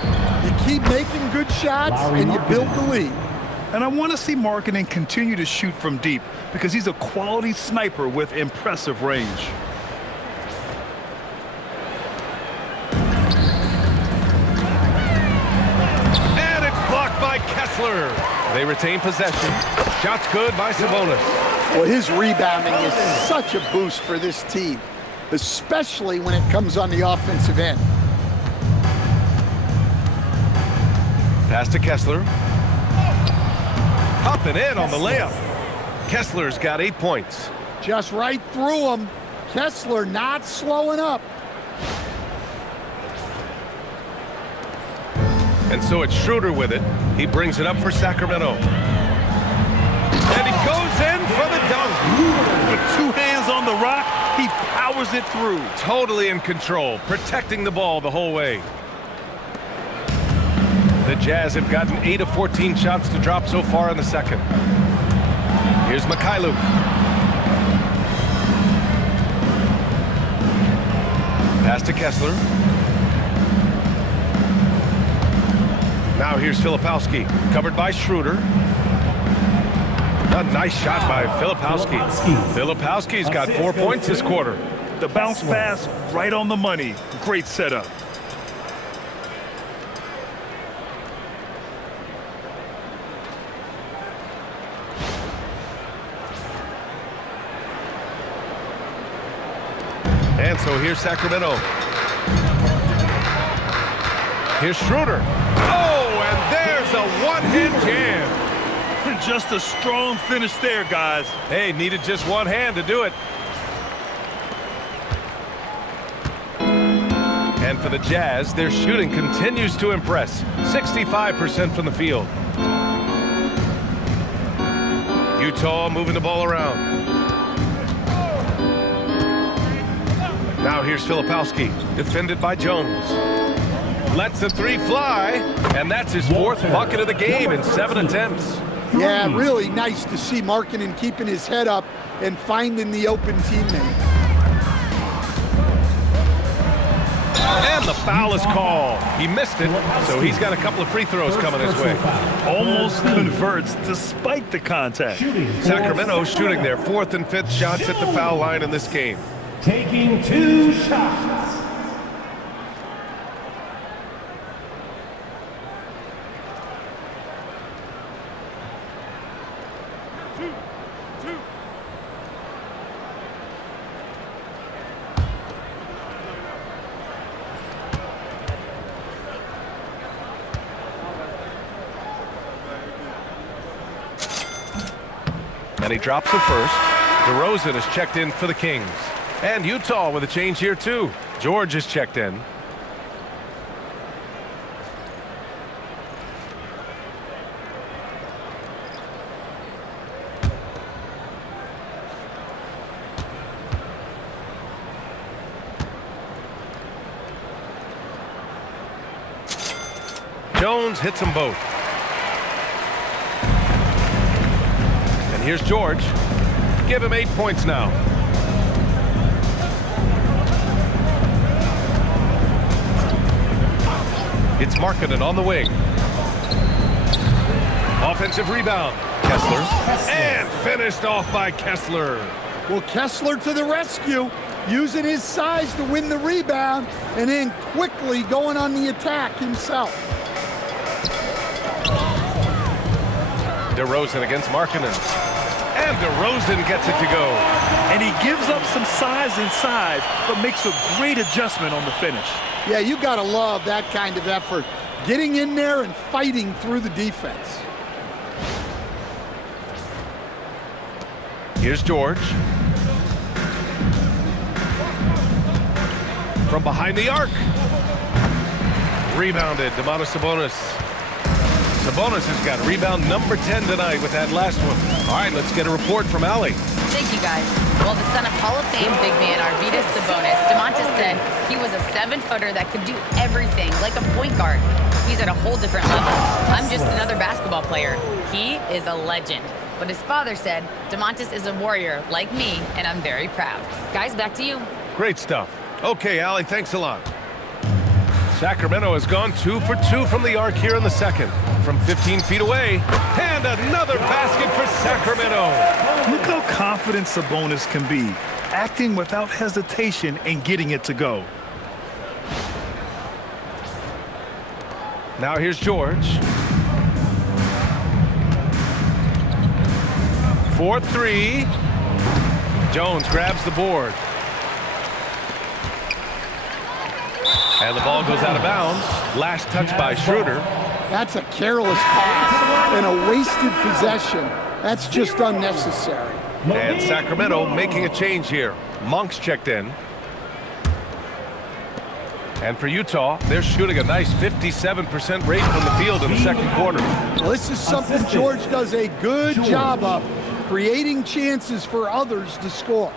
You keep making good shots and you build the lead. And I want to see Markkanen continue to shoot from deep because he's a quality sniper with impressive range. And it's blocked by Kessler. They retain possession. Shot's good by Sabonis. Well, his rebounding is such a boost for this team, especially when it comes on the offensive end. Pass to Kessler. Hopping in on the layup. Kessler's got 8 points. Just right through him. Kessler not slowing up. And so it's Schroeder with it. He brings it up for Sacramento. And he goes in for the dunk. With 2 hands on the rock, he powers it through. Totally in control, protecting the ball the whole way. The Jazz have gotten 8 of 14 shots to drop so far in the second. Here's Mikhailuk. Pass to Kessler. Now here's Filipowski, covered by Schroeder. A nice shot by Filipowski. Filipowski's got 4 points this quarter. The bounce pass right on the money. Great setup. And so here's Sacramento. Here's Schroeder. Oh, and there's a one-hand jam. Just a strong finish there, guys. Hey, needed just one hand to do it. And And for the Jazz, their shooting continues to impress. 65% from the field. Utah moving the ball around. Now here's Filipowski, defended by Jones. Lets the three fly, and that's his fourth bucket of the game in 7 attempts. Yeah, really nice to see Markkanen keeping his head up and finding the open teammate. And the foul is called. He missed it, so he's got a couple of free throws coming his way. Almost converts despite the contact. Sacramento shooting their 4th and 5th shots at the foul line in this game. Taking 2 shots. And he drops the first. DeRozan is checked in for the Kings. And Utah with a change here too. George is checked in. Jones hits them both. And here's George. Give him 8 points now. It's Markkanen on the wing. Offensive rebound. Kessler. And finished off by Kessler. Well, Kessler to the rescue, using his size to win the rebound, and then quickly going on the attack himself. DeRozan against Markkanen. And DeRozan gets it to go. And he gives up some size inside, but makes a great adjustment on the finish. Yeah, you gotta love that kind of effort. Getting in there and fighting through the defense. Here's George. From behind the arc. Rebounded, Domantas Sabonis. Sabonis has got rebound number 10 tonight with that last one. All right, let's get a report from Allie. Thank you, guys. Well, the son of Hall of Fame big man Arvydas Sabonis, Domantas said he was a 7-footer that could do everything, like a point guard. He's at a whole different level. I'm just another basketball player. He is a legend. But his father said, Domantas is a warrior like me, and I'm very proud. Guys, back to you. Great stuff. Okay, Allie, thanks a lot. Sacramento has gone 2 for 2 from the arc here in the second. From 15 feet away, and another basket for Sacramento. Look how confident Sabonis can be, acting without hesitation and getting it to go. Now here's George. 4-3. Jones grabs the board. And the ball goes out of bounds. Last touch by Schroeder. That's a careless pass and a wasted possession. That's just unnecessary. And Sacramento making a change here. Monk's checked in. And for Utah, they're shooting a nice 57% rate from the field in the second quarter. Well, this is something George does a good job of, creating chances for others to score.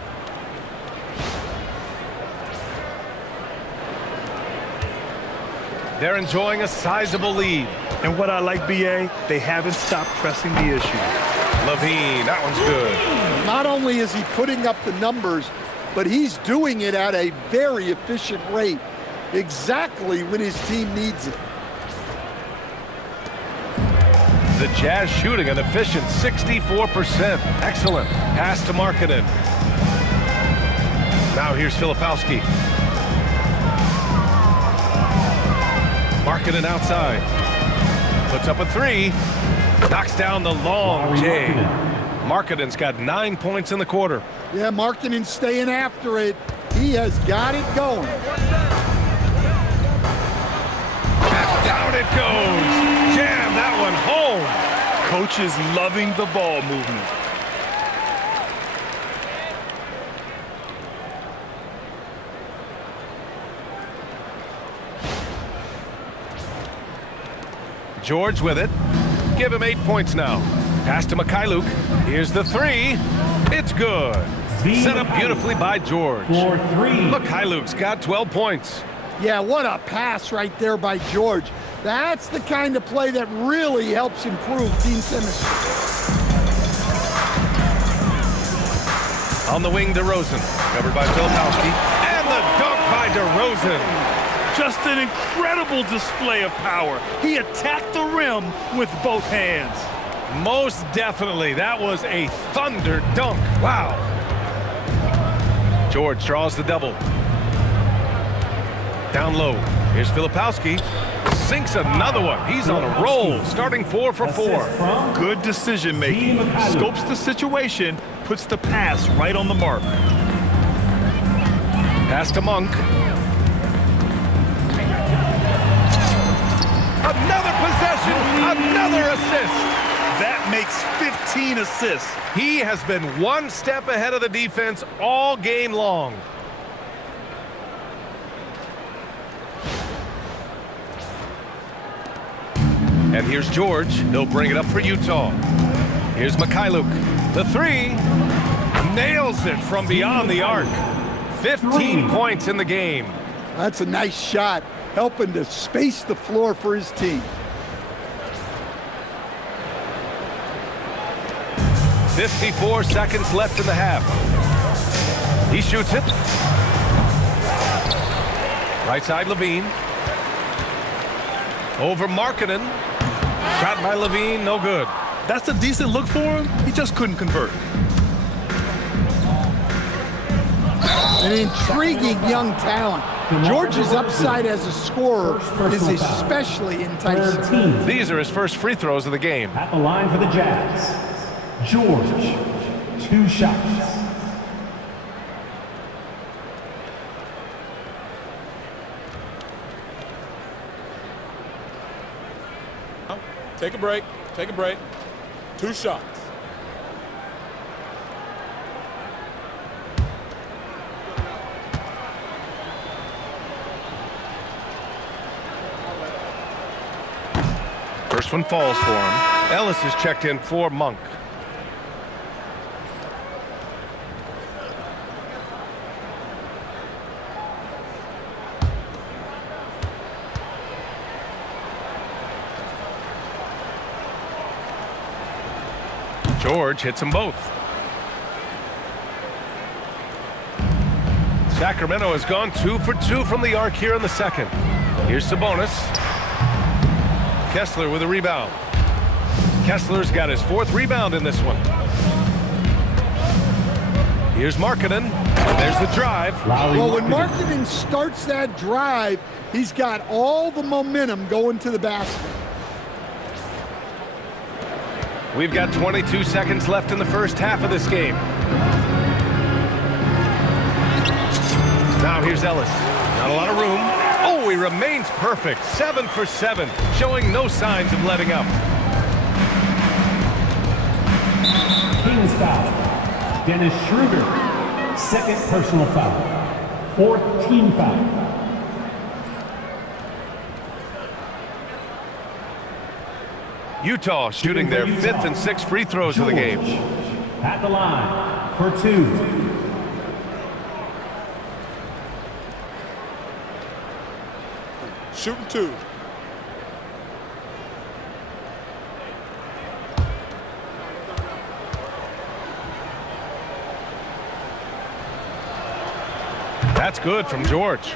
They're enjoying a sizable lead. And what I like, BA, they haven't stopped pressing the issue. LaVine, that one's good. Not only is he putting up the numbers, but he's doing it at a very efficient rate, exactly when his team needs it. The Jazz shooting an efficient 64%. Excellent. Pass to Markkanen. Now here's Filipowski. Markkanen outside. Puts up a 3. Knocks down the long J. Markkanen's got 9 points in the quarter. Yeah, Markkanen staying after it. He has got it going. And down it goes. Jam that one home. Coach is loving the ball movement. George with it. Give him 8 points now. Pass to Mikhailuk. Here's the three. It's good. Set up beautifully by George. For 3. Mikhailuk's got 12 points. Yeah, what a pass right there by George. That's the kind of play that really helps improve team chemistry. On the wing, DeRozan. Covered by Filipowski. And the dunk by DeRozan. Just an incredible display of power. He attacked the rim with both hands. Most definitely. That was a thunder dunk. Wow. George draws the double. Down low. Here's Filipowski. Sinks another one. He's on a roll, starting 4 for 4. Good decision making. Scopes the situation, puts the pass right on the mark. Pass to Monk. Another possession, another assist. That makes 15 assists. He has been one step ahead of the defense all game long. And here's George. He'll bring it up for Utah. Here's Mikhailuk. The three. Nails it from beyond the arc. 15 points in the game. That's a nice shot, helping to space the floor for his team. 54 seconds left in the half. He shoots it. Right side, LaVine. Over Markkanen. Shot by LaVine, no good. That's a decent look for him. He just couldn't convert. An intriguing young talent. George's upside as a scorer is especially enticing. These are his first free throws of the game. At the line for the Jazz, George, 2 shots. Take a break. Take a break. 2 shots. First one falls for him. Ellis is checked in for Monk. George hits them both. Sacramento has gone 2 for 2 from the arc here in the second. Here's Sabonis. Kessler with a rebound. Kessler's got his 4th rebound in this one. Here's Markkanen. There's the drive. Well, when Markkanen starts that drive, he's got all the momentum going to the basket. We've got 22 seconds left in the first half of this game. Now here's Ellis. Not a lot of room. Oh, he remains perfect. 7 for 7, showing no signs of letting up. Kings foul. Dennis Schroeder, 2nd personal foul. 4th team foul. Utah shooting their 5th and 6th free throws of the game. At the line for 2. Shooting 2. That's good from George.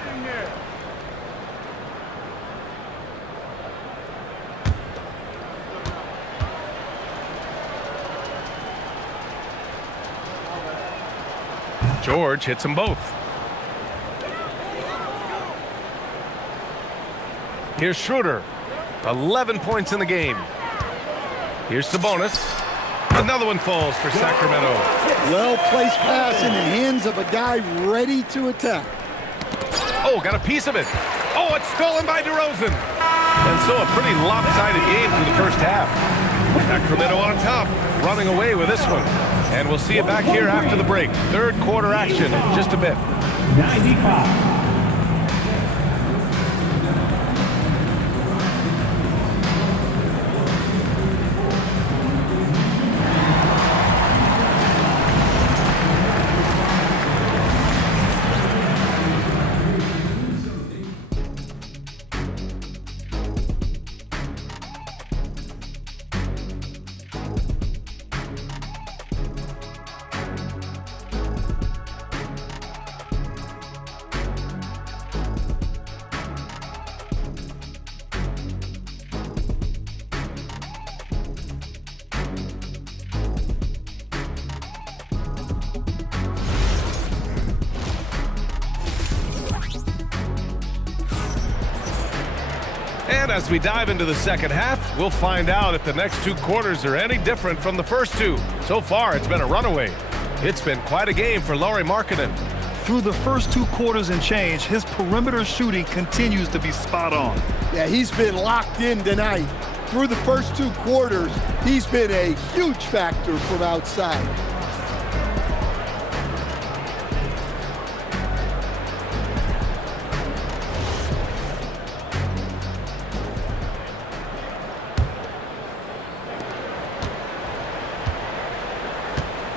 George hits them both. Here's Schroeder. 11 points in the game. Here's Sabonis. Another one falls for Sacramento. Well-placed pass in the hands of a guy ready to attack. Oh, got a piece of it. Oh, it's stolen by DeRozan. And so a pretty lopsided game through the first half. Sacramento on top, running away with this one. And we'll see it back here after the break. Third quarter action in just a bit. 95. as we dive into the second half, we'll find out if the next 2 quarters are any different from the first 2. So far, it's been a runaway. It's been quite a game for Lauri Markkanen. Through the first 2 quarters and change, his perimeter shooting continues to be spot on. Yeah, he's been locked in tonight. Through the first 2 quarters, he's been a huge factor from outside.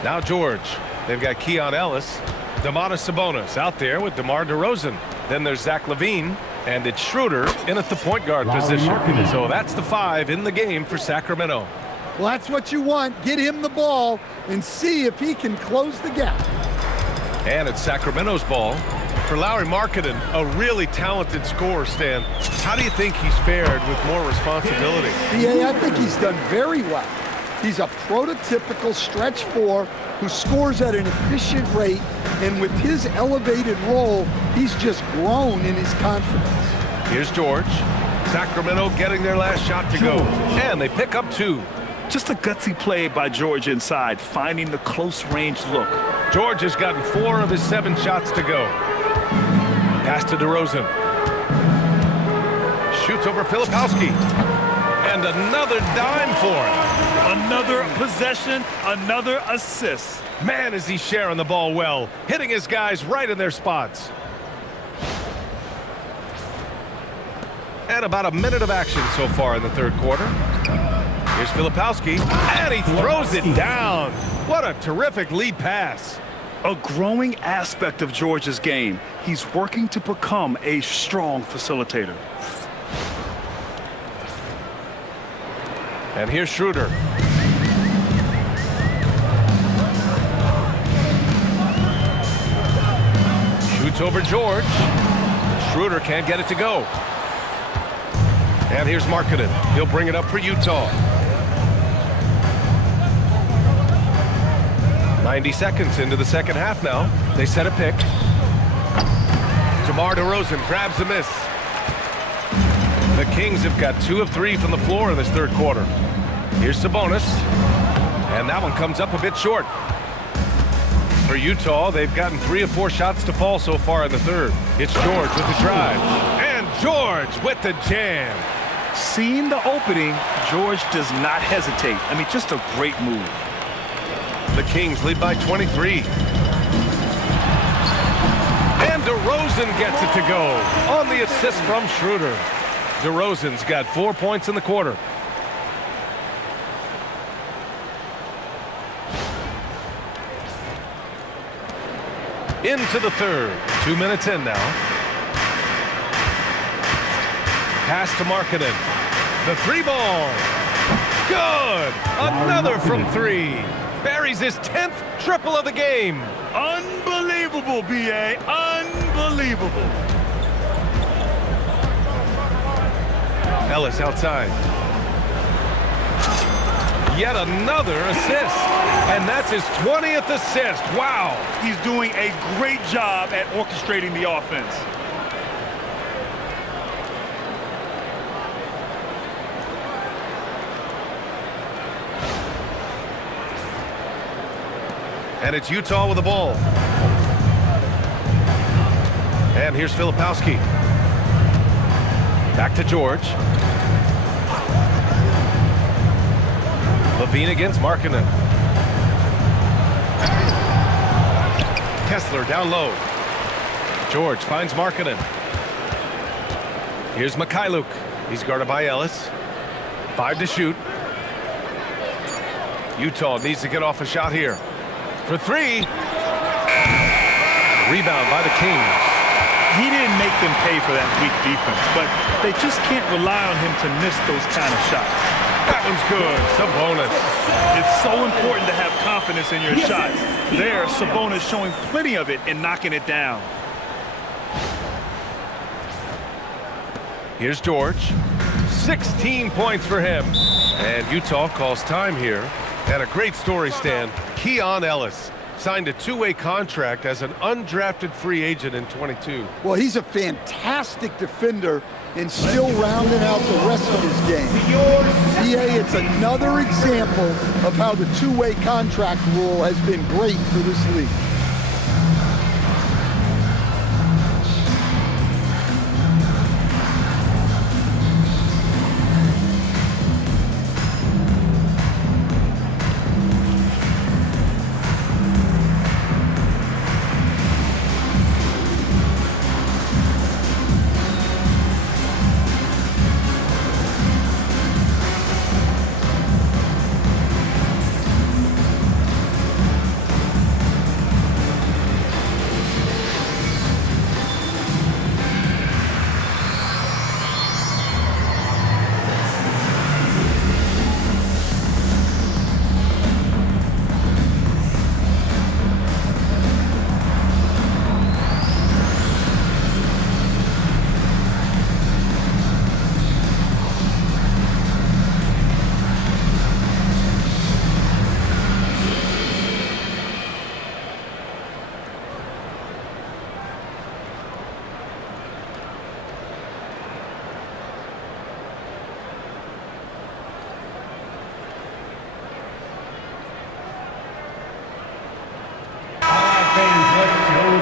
Now George. They've got Keon Ellis. Domantas Sabonis out there with DeMar DeRozan. Then there's Zach LaVine. And it's Schroeder in at the point guard position. So that's the 5 in the game for Sacramento. Well, that's what you want. Get him the ball and see if he can close the gap. And it's Sacramento's ball. For Lauri Markkanen, a really talented scorer, Stan. How do you think he's fared with more responsibility? Yeah, I think he's done very well. He's a prototypical stretch 4 who scores at an efficient rate, and with his elevated role, he's just grown in his confidence. Here's George. Sacramento getting their last shot to go, and they pick up 2. Just a gutsy play by George inside, finding the close-range look. George has gotten 4 of his 7 shots to go. Pass to DeRozan. Shoots over Filipowski. And another dime for him. Another possession, another assist. Man, is he sharing the ball well, hitting his guys right in their spots. And about a minute of action so far in the 3rd quarter. Here's Filipowski, and he throws it down. What a terrific lead pass. A growing aspect of George's game. He's working to become a strong facilitator. And here's Schroeder. Shoots over George. Schroeder can't get it to go. And here's Markkanen. He'll bring it up for Utah. 90 seconds into the second half now. They set a pick. DeMar DeRozan grabs the miss. The Kings have got 2 of 3 from the floor in this 3rd quarter. Here's Sabonis. And that one comes up a bit short. For Utah, they've gotten 3 of 4 shots to fall so far in the 3rd. It's George with the drive. And George with the jam. Seeing the opening, George does not hesitate. I mean, just a great move. The Kings lead by 23. And DeRozan gets it to go on the assist from Schroeder. DeRozan's got 4 points in the quarter. Into the 3rd. 2 minutes in now. Pass to Markkanen. The 3 ball. Good. Another from 3. Buries his 10th triple of the game. Unbelievable, B.A. Unbelievable. Ellis outside. Yet another assist. And that's his 20th assist. Wow. He's doing a great job at orchestrating the offense. And it's Utah with the ball. And here's Filipowski. Back to George. LaVine against Markkanen. Kessler down low. George finds Markkanen. Here's Mikhailuk. He's guarded by Ellis. 5 to shoot. Utah needs to get off a shot here. For 3. Rebound by the Kings. He didn't make them pay for that weak defense, but they just can't rely on him to miss those kind of shots. That one's good. Sabonis. It's so important to have confidence in your shots. There, Sabonis showing plenty of it and knocking it down. Here's George. 16 points for him. And Utah calls time here. And a great story, Stan. Keon Ellis. signed a two-way contract as an undrafted free agent in 22. Well, he's a fantastic defender and still rounding out the rest of his game. CA, it's another example of how the two-way contract rule has been great for this league.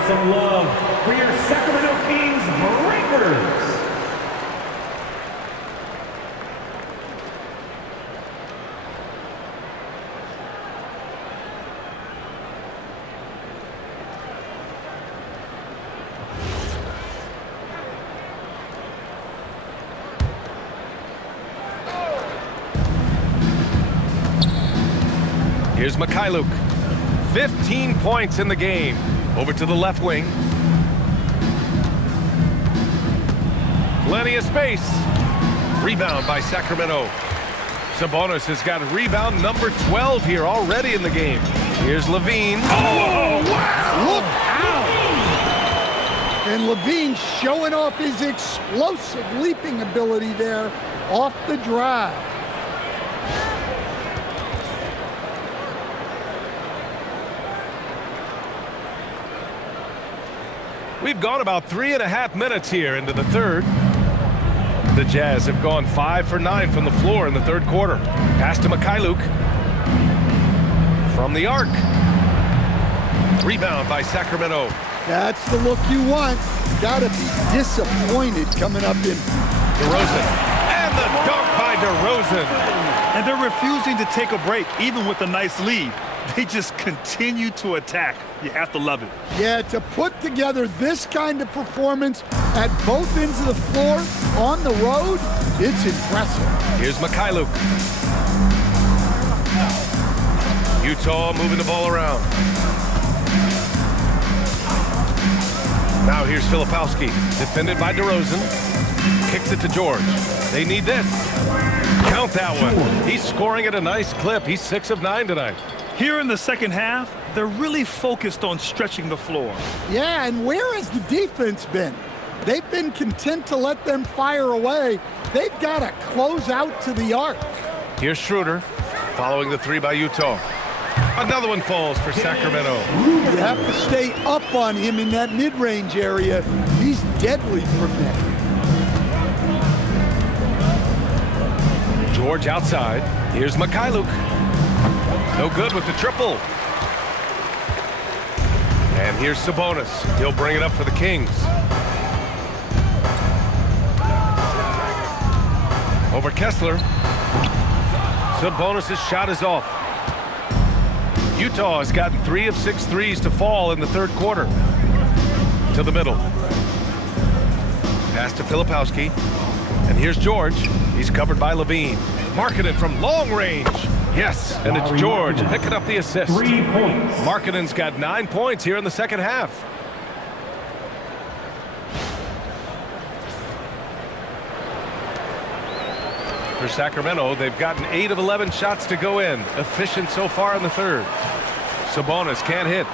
Some love for your Sacramento Kings Breakers. Here's Markkanen. 15 points in the game. Over to the left wing. Plenty of space. Rebound by Sacramento. Sabonis has got rebound number 12 here already in the game. Here's LaVine. Oh, wow! Look out! And LaVine showing off his explosive leaping ability there off the drive. We've gone about 3.5 minutes here into the third. The Jazz have gone 5 for 9 from the floor in the third quarter. Pass to Markkanen. From the arc. Rebound by Sacramento. That's the look you want. Gotta be disappointed coming up in DeRozan. And the dunk by DeRozan. And they're refusing to take a break, even with a nice lead. They just continue to attack. You have to love it. Yeah, to put together this kind of performance at both ends of the floor on the road, it's impressive. Here's Markkanen. Utah moving the ball around. Now here's Filipowski, defended by DeRozan. Kicks it to George. They need this. Count that one. He's scoring at a nice clip. He's 6 of 9 tonight. Here in the second half, they're really focused on stretching the floor. Yeah, and where has the defense been? They've been content to let them fire away. They've got to close out to the arc. Here's Schroeder, following the three by Utah. Another one falls for Sacramento. You have to stay up on him in that mid-range area. He's deadly from there. George outside. Here's Markkanen. No good with the triple. And here's Sabonis. He'll bring it up for the Kings. Over Kessler. Sabonis' shot is off. Utah has gotten 3 of 6 threes to fall in the third quarter. To the middle. Pass to Filipowski. And here's George. He's covered by LaVine. Markkanen from long range. Yes, and it's George picking up the assist. 3 points. Markkanen's got 9 points here in the second half. For Sacramento, they've gotten 8 of 11 shots to go in. Efficient so far in the third. Sabonis can't hit.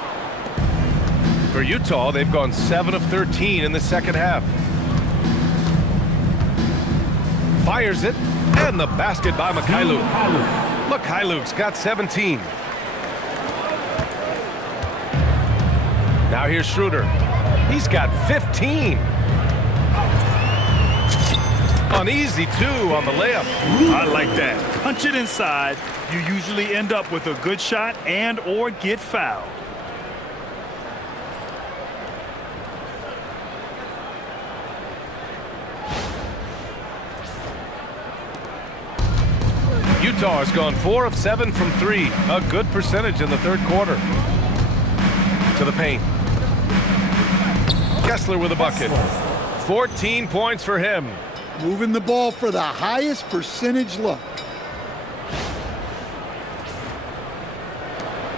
For Utah, they've gone 7 of 13 in the second half. Fires it, and the basket by Markkanen. Markkanen's got 17. Now here's Schroeder. He's got 15. An easy 2 on the layup. I like that. Punch it inside. You usually end up with a good shot and or get fouled. Utah has gone 4 of 7 from 3. A good percentage in the third quarter. To the paint. Kessler with a bucket. 14 points for him. Moving the ball for the highest percentage look.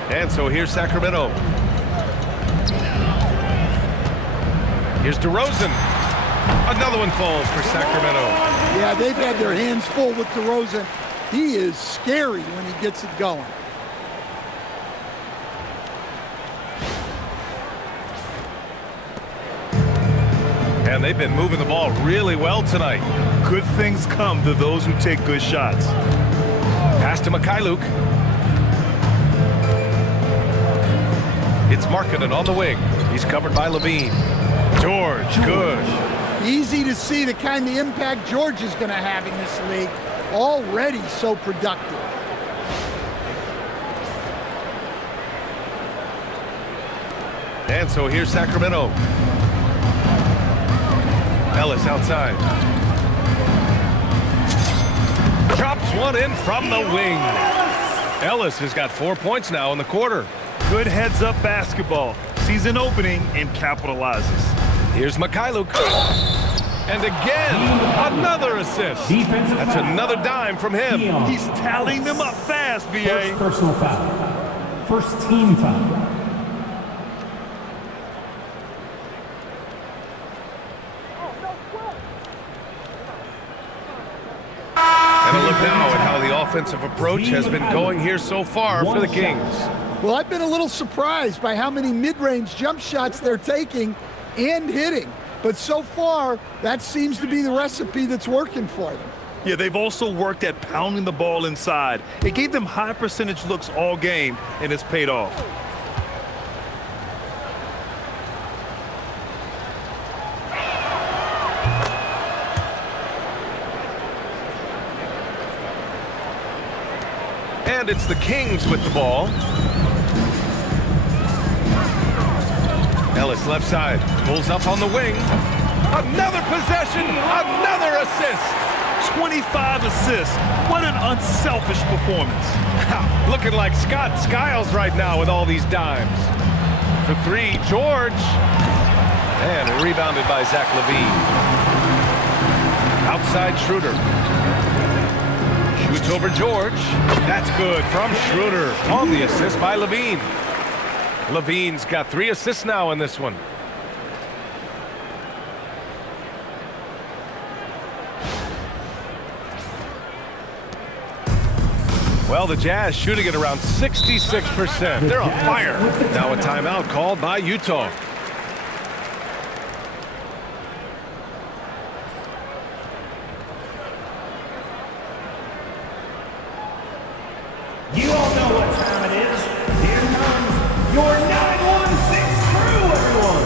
And so here's Sacramento. Here's DeRozan. Another one falls for Sacramento. Yeah, they've had their hands full with DeRozan. He is scary when he gets it going. And they've been moving the ball really well tonight. Good things come to those who take good shots. Pass to Mikhailuk. It's Markkanen on the wing. He's covered by LaVine. George, good. Easy to see the kind of impact George is going to have in this league. Already so productive. And so here's Sacramento. Ellis outside. Drops one in from the wing. Ellis has got 4 points now in the quarter. Good heads-up basketball. Sees an opening and capitalizes. Here's Mikhailuk. And again, another assist. That's another dime from him. He's tallying them up fast, B.A. First personal foul. First team foul. And a look now at how the offensive approach has been going here so far for the Kings. Well, I've been a little surprised by how many mid-range jump shots they're taking and hitting. But so far, that seems to be the recipe that's working for them. Yeah, they've also worked at pounding the ball inside. It gave them high percentage looks all game, and it's paid off. And it's the Kings with the ball. Ellis left side, pulls up on the wing. Another possession, another assist. 25 assists. What an unselfish performance. Looking like Scott Skiles right now with all these dimes. For 3, George. And rebounded by Zach LaVine. Outside Schroeder. Shoots over George. That's good from Schroeder on the assist by LaVine. LaVine's got 3 assists now in this one. Well, the Jazz shooting at around 66%. They're on fire. Now a timeout called by Utah. You all know what time it is. Here comes your 916 crew, everyone.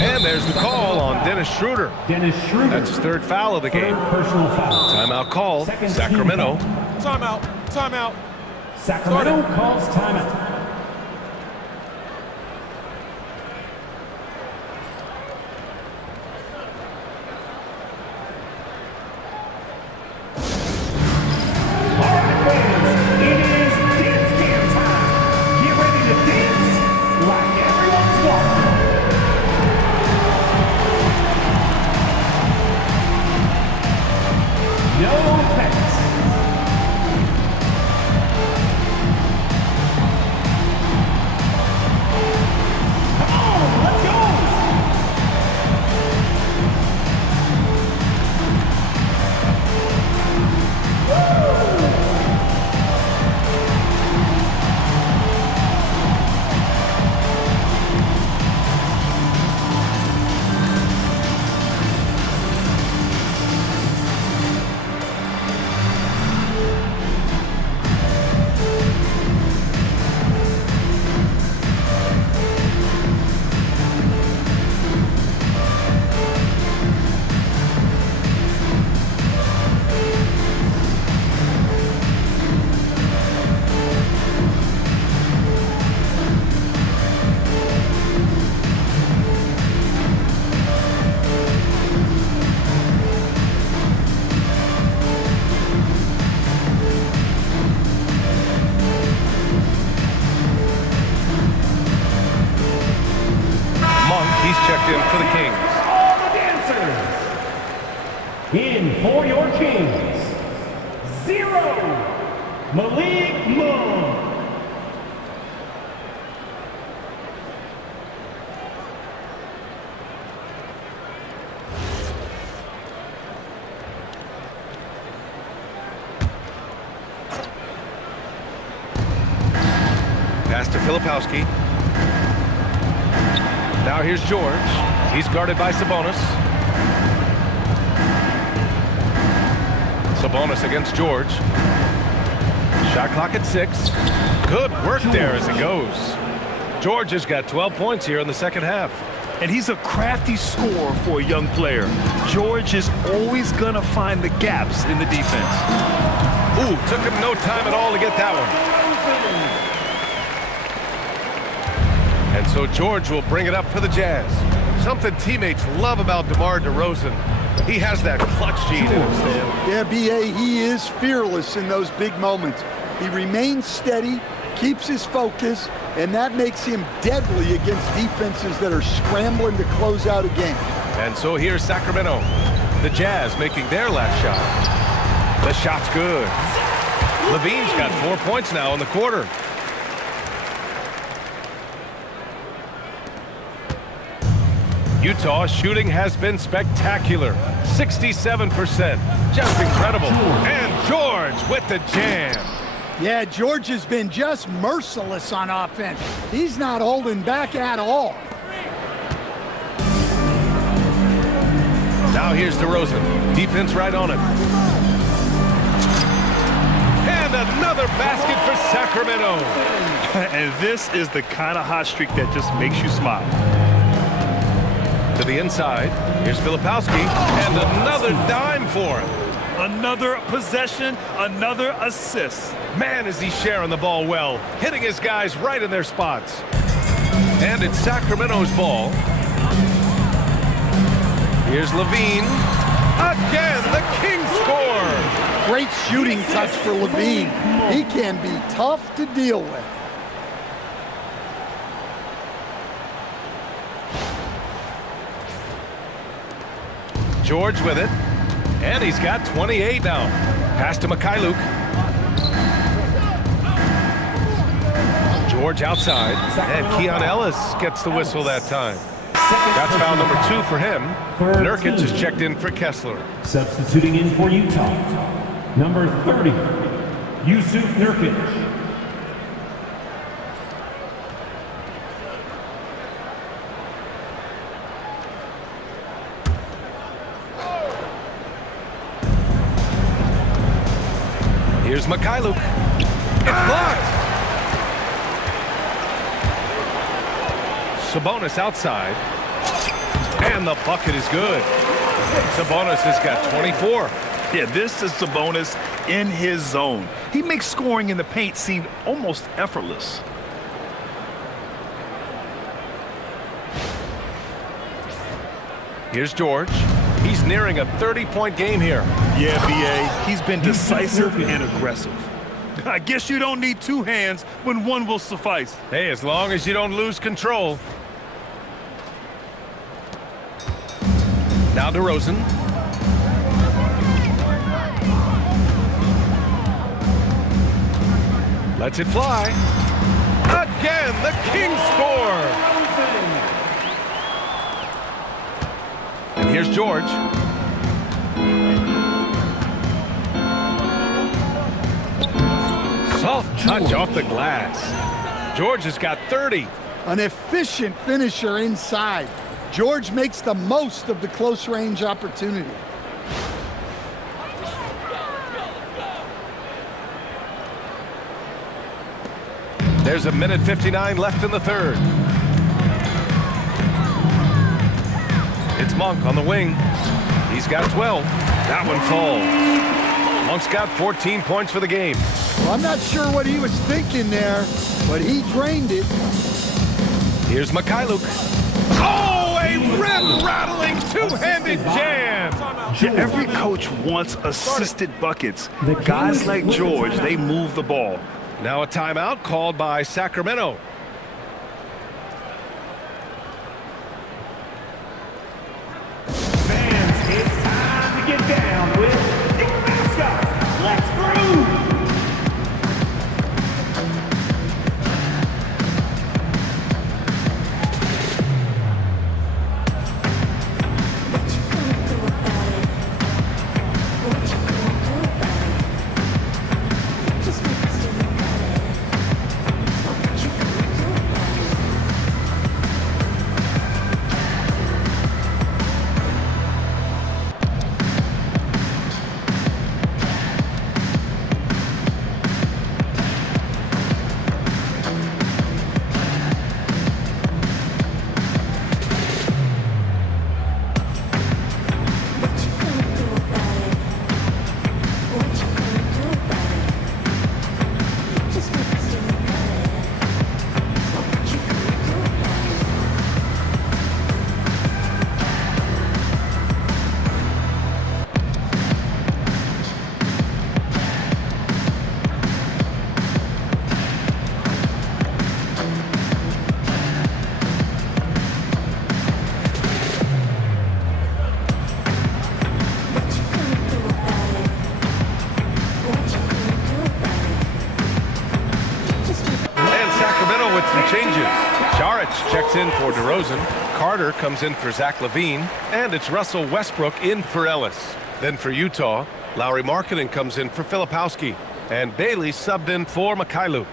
And there's the call on Dennis Schroeder. Dennis Schroeder. That's his third foul of the game. Third personal foul. Timeout called. Second Sacramento. team foul. Timeout. Timeout. Sacramento calls timeout. He's checked in for the Kings. All the dancers. In for your Kings. 0. Malik Monk. Pass to Filipowski. Now here's George. He's guarded by Sabonis. Sabonis against George. Shot clock at 6. Good work there as it goes. George has got 12 points here in the second half. And he's a crafty scorer for a young player. George is always going to find the gaps in the defense. Ooh, took him no time at all to get that one. And so George will bring it up for the Jazz. Something teammates love about DeMar DeRozan. He has that clutch gene in him, Stan. Yeah, B.A., he is fearless in those big moments. He remains steady, keeps his focus, and that makes him deadly against defenses that are scrambling to close out a game. And so here's Sacramento. The Jazz making their last shot. The shot's good. LaVine's got 4 points now in the quarter. Utah shooting has been spectacular. 67%. Just incredible. And George with the jam. Yeah, George has been just merciless on offense. He's not holding back at all. Now here's DeRozan. Defense right on him. And another basket for Sacramento. And this is the kind of hot streak that just makes you smile. To the inside. Here's Filipowski. And another dime for him. Another possession, another assist. Man, is he sharing the ball well. Hitting his guys right in their spots. And it's Sacramento's ball. Here's LaVine. Again, the Kings score. Great shooting touch for LaVine. He can be tough to deal with. George with it. And he's got 28 now. Pass to Mikhailuk. George outside. And Keon Ellis gets the whistle that time. That's foul number 2 for him. Nurkic is checked in for Kessler. Substituting in for Utah, number 30, Yusuf Nurkic. Here's Mikhailuk. It's blocked. Sabonis outside. And the bucket is good. Sabonis has got 24. Yeah, this is Sabonis in his zone. He makes scoring in the paint seem almost effortless. Here's George. He's nearing a 30-point game here. Yeah, B.A., he's been decisive and aggressive. I guess you don't need two hands when one will suffice. Hey, as long as you don't lose control. Now DeRozan. Lets it fly. Again, the Kings score. And here's George. Soft touch off the glass. George has got 30. An efficient finisher inside. George makes the most of the close range opportunity. There's a minute 59 left in the third. It's Monk on the wing. He's got 12. That one falls. Monk's got 14 points for the game. Well, I'm not sure what he was thinking there, but he drained it. Here's Mikhailuk. Oh, a rim-rattling two-handed jam. Every coach wants assisted buckets. Guys like George, they move the ball. Now a timeout called by Sacramento. Fans, it's time to get down with the mascot. Let's groove! Checks in for DeRozan. Carter comes in for Zach LaVine. And it's Russell Westbrook in for Ellis. Then for Utah, Lauri Markkanen comes in for Filipowski. And Bailey subbed in for Mikhailuk.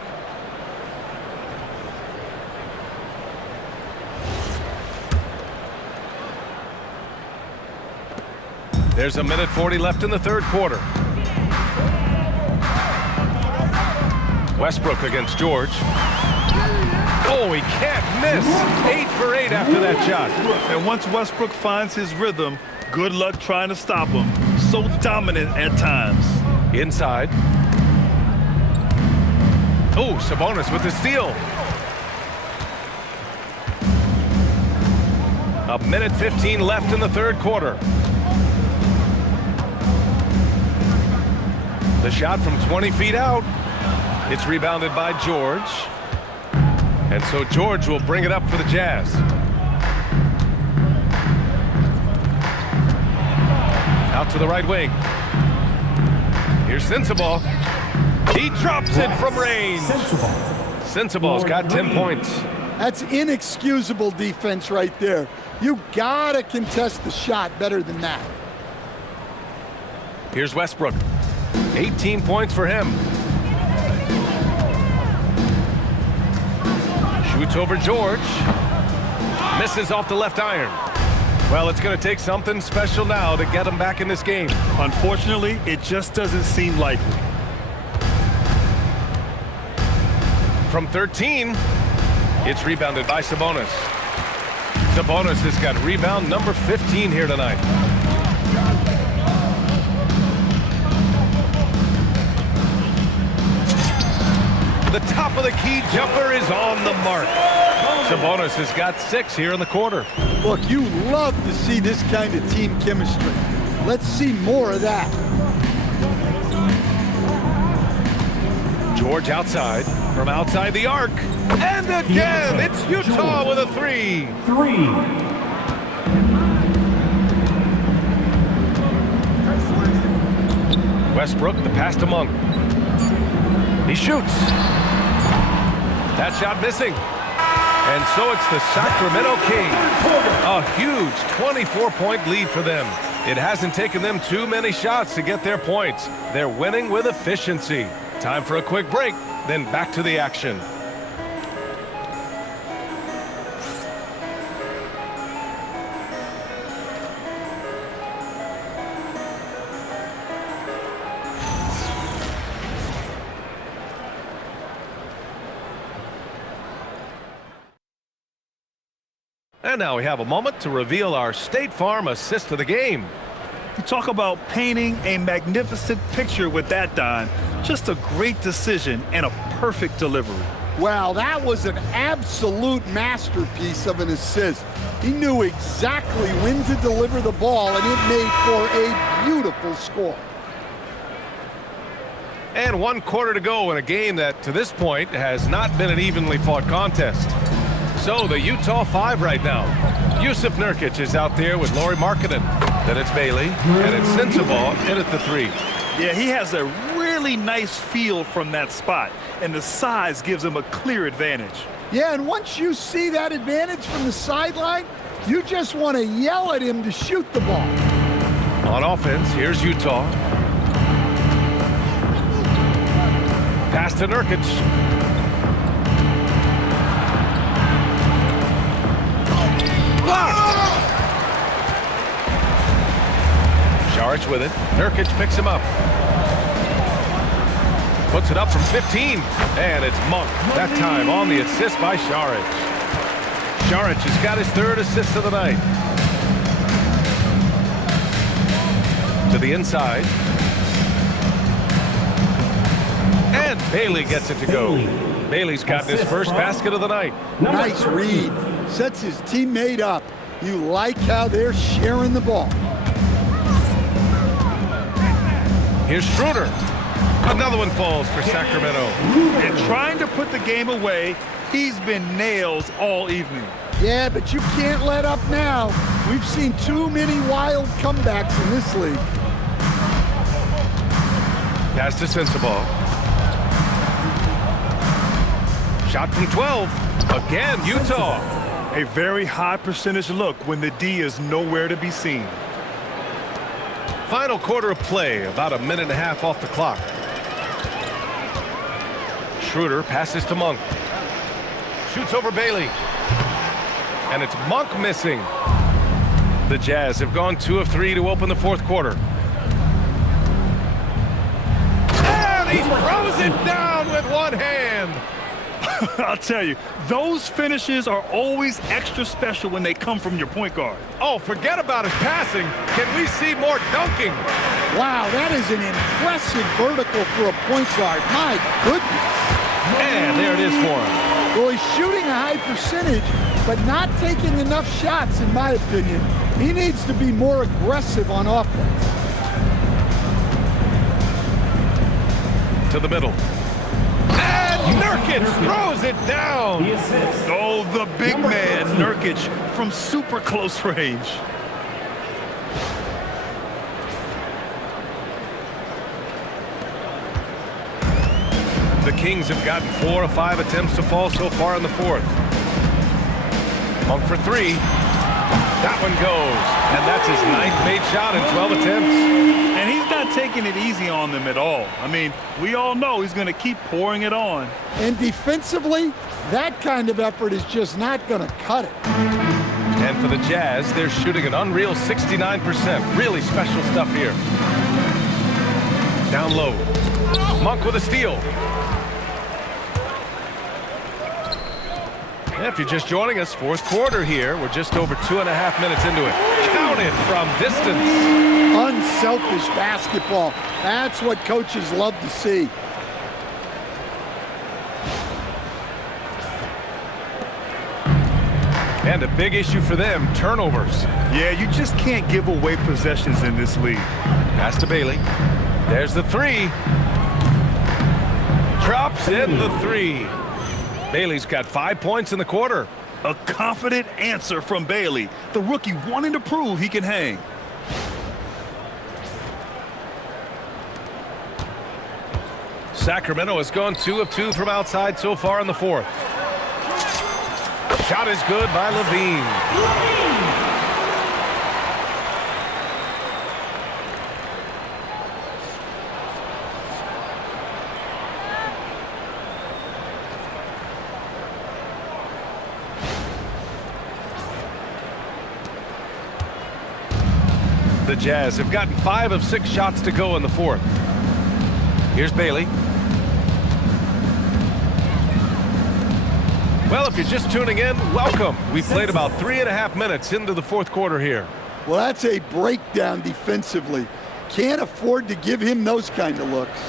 There's a minute 40 left in the third quarter. Westbrook against George. Oh, he can't miss. 8 for 8 after that shot. And once Westbrook finds his rhythm, good luck trying to stop him. So dominant at times. Inside. Oh, Sabonis with the steal. A minute 15 left in the third quarter. The shot from 20 feet out. It's rebounded by George. And so George will bring it up for the Jazz. Out to the right wing. Here's Sensabaugh. He drops it from range. Sensabaugh's got 10 points. That's inexcusable defense right there. You gotta contest the shot better than that. Here's Westbrook. 18 points for him. Shoots over George. Misses off the left iron. Well, it's going to take something special now to get him back in this game. Unfortunately, it just doesn't seem likely. From 13, it's rebounded by Sabonis. Sabonis has got rebound number 15 here tonight. The top of the key jumper is on the mark. Sabonis has got 6 here in the quarter. Look, you love to see this kind of team chemistry. Let's see more of that. George outside, from outside the arc. And again, it's Utah with a 3. Westbrook, the pass to Monk. He shoots. That shot missing. And so it's the Sacramento Kings. A huge 24-point lead for them. It hasn't taken them too many shots to get their points. They're winning with efficiency. Time for a quick break, then back to the action. And now we have a moment to reveal our State Farm assist of the game. You talk about painting a magnificent picture with that dime. Just a great decision and a perfect delivery. Wow, that was an absolute masterpiece of an assist. He knew exactly when to deliver the ball, and it made for a beautiful score. And 1 quarter to go in a game that, to this point, has not been an evenly fought contest. So the Utah 5 right now. Jusuf Nurkic is out there with Lauri Markkanen. Then it's Bailey, and it's Sensabaugh in at the 3. Yeah, he has a really nice feel from that spot, and the size gives him a clear advantage. Yeah, and once you see that advantage from the sideline, you just want to yell at him to shoot the ball. On offense, here's Utah. Pass to Nurkic. Blocked! Saric with it. Nurkic picks him up. Puts it up from 15. And it's Monk. That time on the assist by Saric. Saric has got his 3rd assist of the night. To the inside. And Bailey gets it to go. Bailey's gotten his first basket of the night. Nice read. Sets his teammate up. You like how they're sharing the ball. Here's Schroeder. Another one falls for Sacramento. And trying to put the game away, he's been nails all evening. Yeah, but you can't let up now. We've seen too many wild comebacks in this league. Pass to Sensabaugh. Shot from 12. Again, Utah. A very high percentage look when the D is nowhere to be seen. Final quarter of play, about a minute and a half off the clock. Schroeder passes to Monk. Shoots over Bailey. And it's Monk missing. The Jazz have gone 2 of 3 to open the 4th quarter. And he throws it down with one hand. I'll tell you, those finishes are always extra special when they come from your point guard. Oh, forget about his passing. Can we see more dunking? Wow, that is an impressive vertical for a point guard. My goodness. And there it is for him. Well, he's shooting a high percentage, but not taking enough shots, in my opinion. He needs to be more aggressive on offense. To the middle. And Nurkic throws it down. Oh, the big man, Nurkic, from super close range. The Kings have gotten 4 of 5 attempts to fall so far in the 4th. Monk for 3. That one goes. And that's his 9th made shot in 12 attempts. And he's not taking it easy on them at all. I mean, we all know he's going to keep pouring it on. And defensively, that kind of effort is just not going to cut it. And for the Jazz, they're shooting an unreal 69%. Really special stuff here. Down low. Monk with a steal. If you're just joining us, fourth quarter here. We're just over 2.5 minutes into it. Counted from distance. Unselfish basketball. That's what coaches love to see. And a big issue for them, turnovers. Yeah, you just can't give away possessions in this league. Pass to Bailey. There's the three. Drops in the three. Bailey's got 5 points in the quarter. A confident answer from Bailey. The rookie wanting to prove he can hang. Sacramento has gone 2 of 2 from outside so far in the fourth. Shot is good by LaVine. The Jazz have gotten 5 of 6 shots to go in the fourth. Here's Bailey. Well, if you're just tuning in, welcome. We've played about 3.5 minutes into the fourth quarter here. Well, that's a breakdown defensively. Can't afford to give him those kind of looks.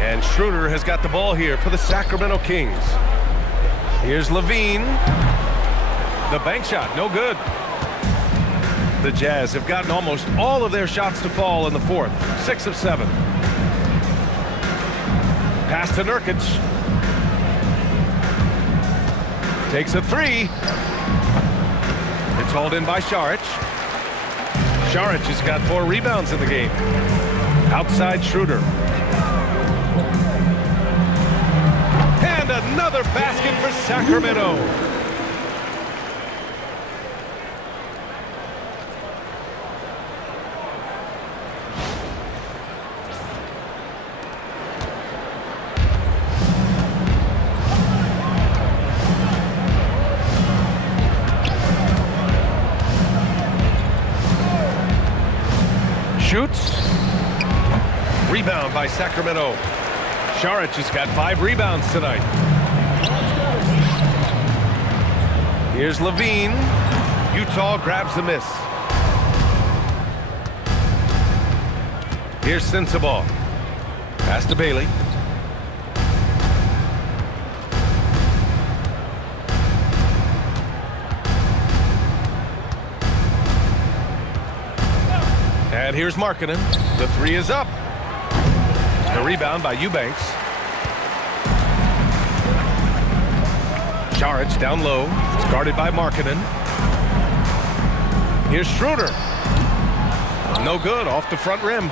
And Schroeder has got the ball here for the Sacramento Kings. Here's LaVine. The bank shot, no good. The Jazz have gotten almost all of their shots to fall in the fourth. 6 of 7. Pass to Nurkic. Takes a three. It's hauled in by Saric. Saric has got 4 rebounds in the game. Outside Schroeder. And another basket for Sacramento. Shoots. Rebound by Sacramento. Saric has got 5 rebounds tonight. Here's LaVine. Utah grabs the miss. Here's Sensabaugh. Pass to Bailey. And here's Markkanen. The three is up. The rebound by Eubanks. Saric down low. It's guarded by Markkanen. Here's Schroeder. No good, off the front rim.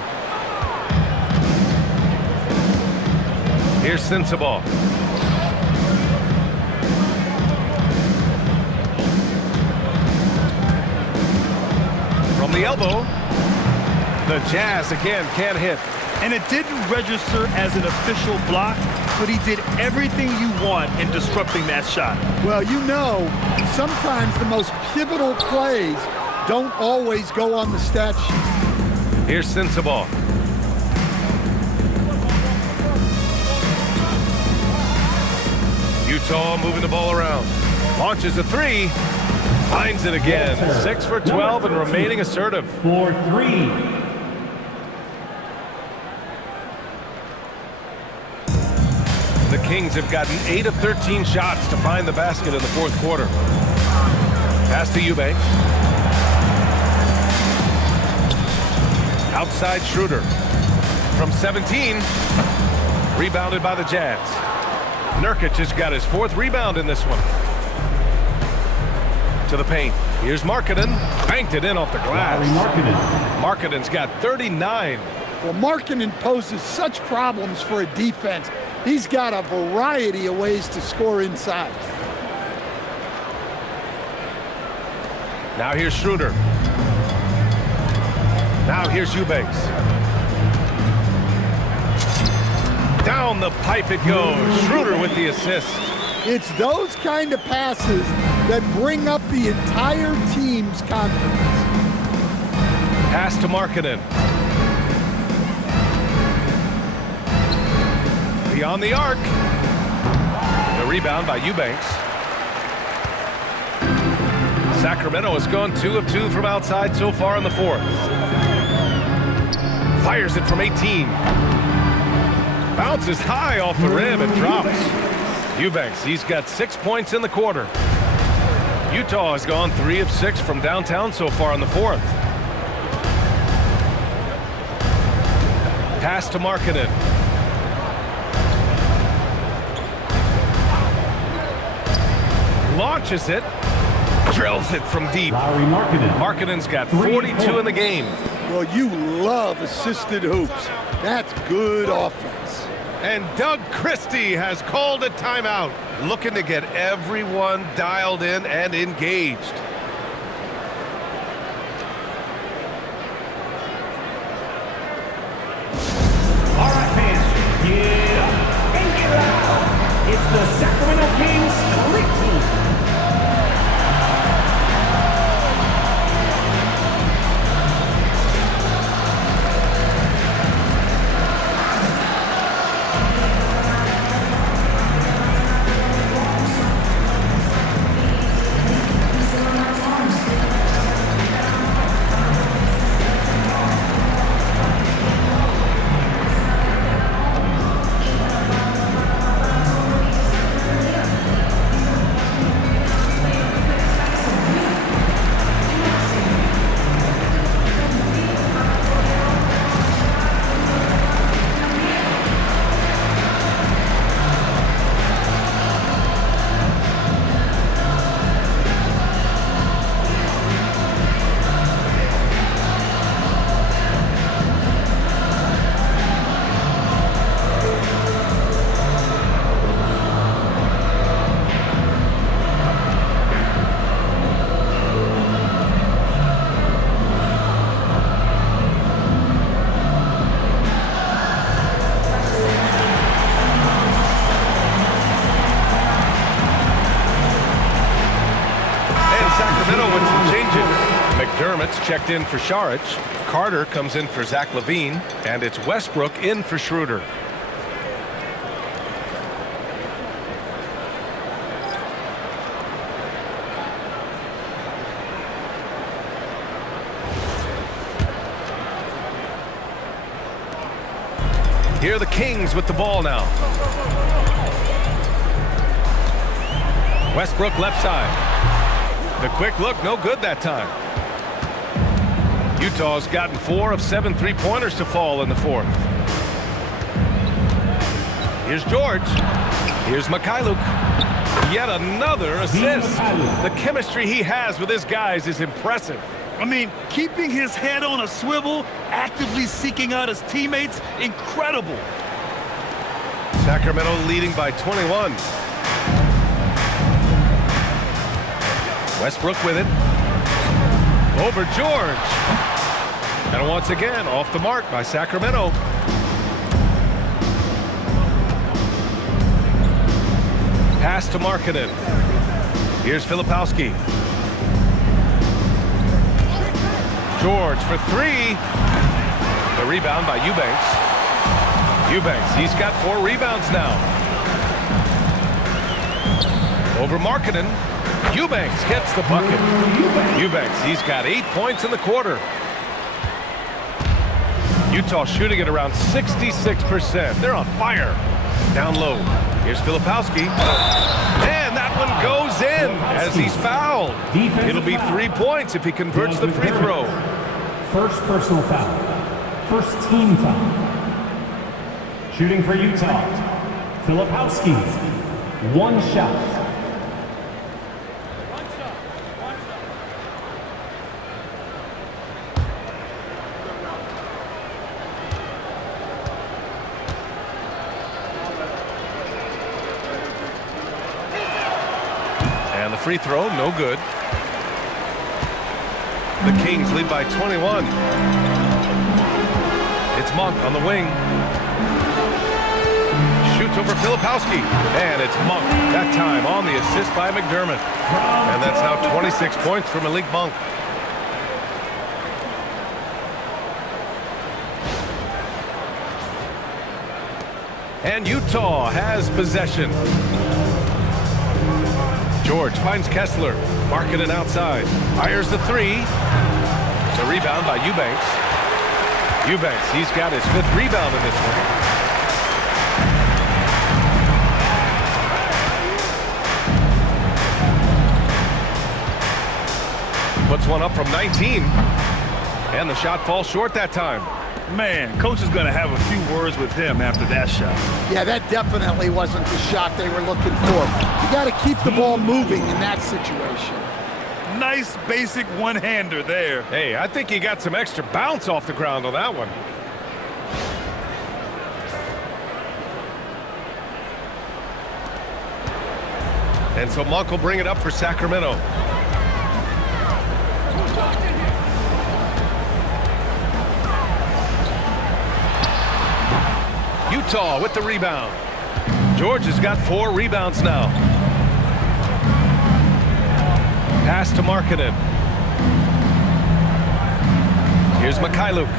Here's Sensabaugh. From the elbow. The Jazz again can't hit. And it didn't register as an official block, but he did everything you want in disrupting that shot. Well, you know, sometimes the most pivotal plays don't always go on the stat sheet. Here's Sensabaugh. Utah moving the ball around. Launches a three. Finds it again. 6 for 12 and remaining assertive. For 3. The Kings have gotten 8 of 13 shots to find the basket in the fourth quarter. Pass to Eubanks. Outside Schroeder. From 17. Rebounded by the Jazz. Nurkic has got his 4th rebound in this one. To the paint. Here's Markkanen. Banked it in off the glass. Markkanen's got 39. Well, Markkanen poses such problems for a defense. He's got a variety of ways to score inside. Now here's Schroeder. Now here's Eubanks. Down the pipe it goes. Schroeder with the assist. It's those kind of passes that bring up the entire team's confidence. Pass to Markkanen. Beyond the arc. The rebound by Eubanks. Sacramento has gone 2 of 2 from outside so far in the fourth. Fires it from 18. Bounces high off the rim and drops. Eubanks, he's got 6 points in the quarter. Utah has gone 3 of 6 from downtown so far in the fourth. Pass to Markkanen. Launches it. Drills it from deep. Lauri Markkanen. Markkanen's got 42 in the game. Well, you love assisted hoops. That's good offense. And Doug Christie has called a timeout, looking to get everyone dialed in and engaged. All right, fans, get up and get out. It's the Sacramento Kings Street Team. McDermott's checked in for Saric. Carter comes in for Zach LaVine. And it's Westbrook in for Schroeder. Here are the Kings with the ball now. Westbrook left side. The quick look, no good that time. Utah's gotten 4 of 7 3-pointers to fall in the fourth. Here's George. Here's Mikhailuk. Yet another assist. The chemistry he has with his guys is impressive. I mean, keeping his head on a swivel, actively seeking out his teammates, incredible. Sacramento leading by 21. Westbrook with it. Over George. And once again, off the mark by Sacramento. Pass to Markkanen. Here's Filipowski. George for 3. The rebound by Eubanks. Eubanks, he's got 4 rebounds now. Over Markkanen. Eubanks gets the bucket. Eubanks, he's got 8 points in the quarter. Utah shooting at around 66%. They're on fire. Down low. Here's Filipowski. And that one goes in as he's fouled. It'll be 3 points if he converts the free throw. First personal foul. First team foul. Shooting for Utah. Filipowski. 1 shot. And the free throw, no good. The Kings lead by 21. It's Monk on the wing. Shoots over Filipowski. And it's Monk, that time on the assist by McDermott. And that's now 26 points for Malik Monk. And Utah has possession. George finds Kessler. Markkanen outside. Fires the three. The rebound by Eubanks. Eubanks, he's got his 5th rebound in this one. Puts one up from 19. And the shot falls short that time. Man, coach is going to have a few words with him after that shot. Yeah, that definitely wasn't the shot they were looking for. You got to keep the ball moving in that situation. Nice basic one-hander there. Hey, I think he got some extra bounce off the ground on that one. And so Monk will bring it up for Sacramento. Utah with the rebound. George has got 4 rebounds now. Pass to Markkanen. Here's Mikhailuk.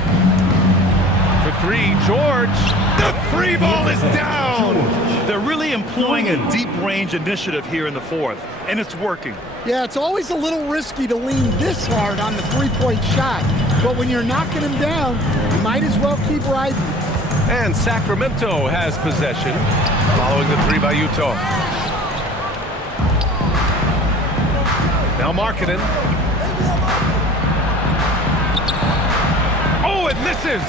For 3, George. The 3 ball is down. They're really employing a deep range initiative here in the 4th, and it's working. Yeah, it's always a little risky to lean this hard on the 3-point shot. But when you're knocking him down, you might as well keep riding. And Sacramento has possession, following the 3 by Utah. Now Markkanen. Oh, it misses!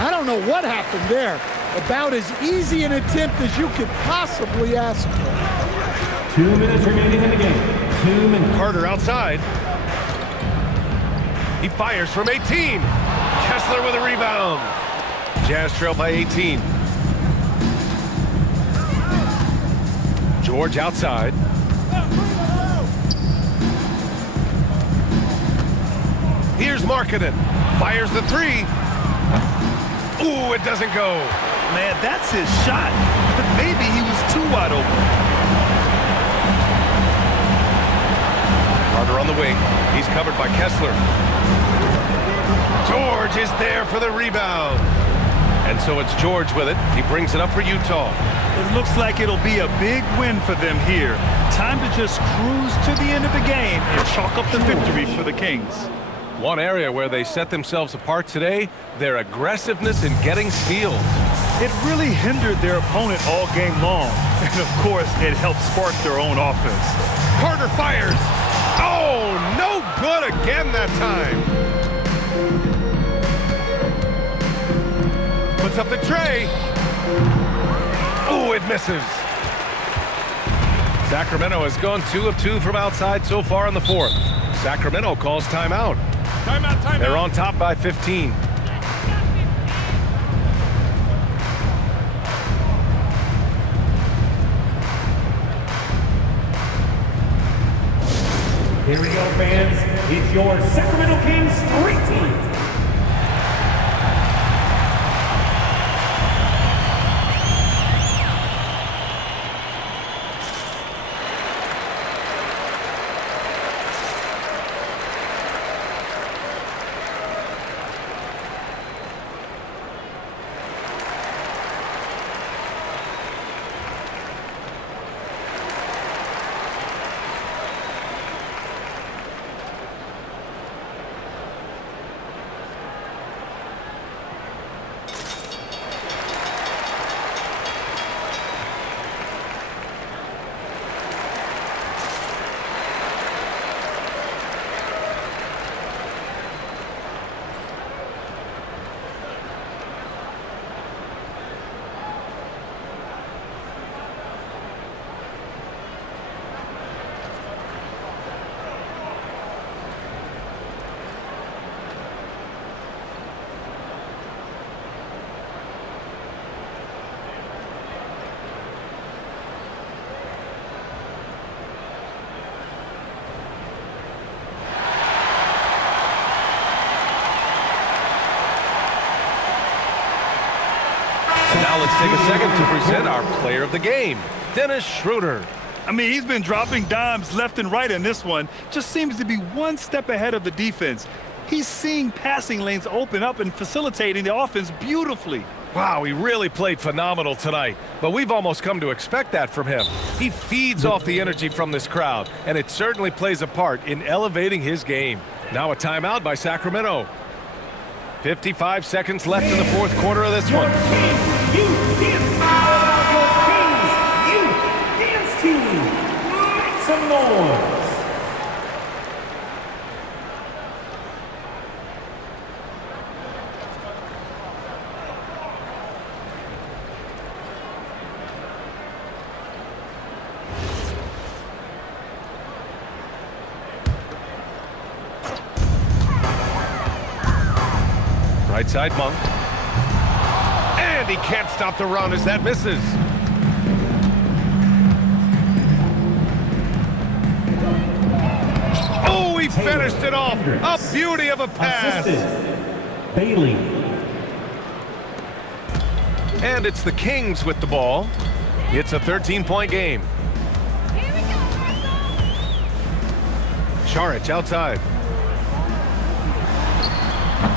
I don't know what happened there. About as easy an attempt as you could possibly ask for. 2 minutes remaining in the game. 2 minutes. Carter outside. He fires from 18. Kessler with a rebound. Jazz trail by 18. George outside. Here's Markkanen. Fires the 3. Ooh, it doesn't go. Man, that's his shot. But maybe he was too wide open. Carter on the wing. He's covered by Kessler. George is there for the rebound. And so it's George with it. He brings it up for Utah. It looks like it'll be a big win for them here. Time to just cruise to the end of the game and chalk up the victory for the Kings. One area where they set themselves apart today, their aggressiveness in getting steals. It really hindered their opponent all game long. And of course, it helped spark their own offense. Carter fires. Oh, no good again that time. Puts up the tray. Oh, it misses. Sacramento has gone 2 of 2 from outside so far in the 4th. Sacramento calls timeout. Timeout. They're on top by 15. Here we go, fans. It's your Sacramento Kings Street Team. Now let's take a second to present our player of the game, Dennis Schroeder. I mean, he's been dropping dimes left and right in this one. Just seems to be one step ahead of the defense. He's seeing passing lanes open up and facilitating the offense beautifully. Wow, he really played phenomenal tonight, but we've almost come to expect that from him. He feeds off the energy from this crowd, and it certainly plays a part in elevating his game. Now a timeout by Sacramento. 55 seconds left in the fourth quarter of this one. Dance team, make some noise. Right side, Monk. And he can't stop the run as that misses. Oh, he finished it off. A beauty of a pass. Assisted, Bailey. And it's the Kings with the ball. It's a 13-point game. Charic outside.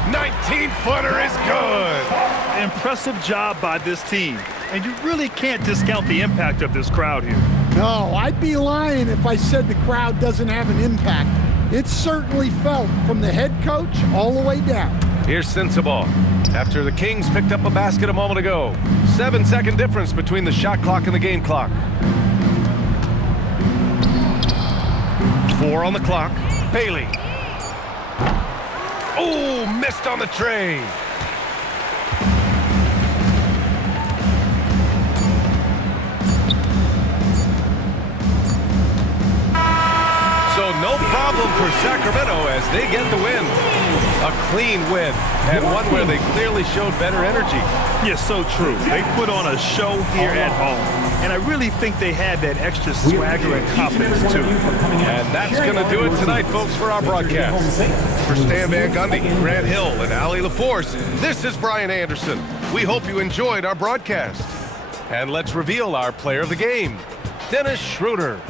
19-footer is good. Impressive job by this team. And you really can't discount the impact of this crowd here. No, I'd be lying if I said the crowd doesn't have an impact. It's certainly felt from the head coach all the way down. Here's Sensabaugh. After the Kings picked up a basket a moment ago. 7-second difference between the shot clock and the game clock. 4 on the clock. Bailey. Oh, missed on the tray. So no problem for Sacramento as they get the win. A clean win, and one where they clearly showed better energy. Yes, so true. They put on a show here at home. And I really think they had that extra swagger and confidence, too. And that's going to do it tonight, folks, for our broadcast. For Stan Van Gundy, Grant Hill, and Ali LaForce, this is Brian Anderson. We hope you enjoyed our broadcast. And let's reveal our player of the game, Dennis Schroeder.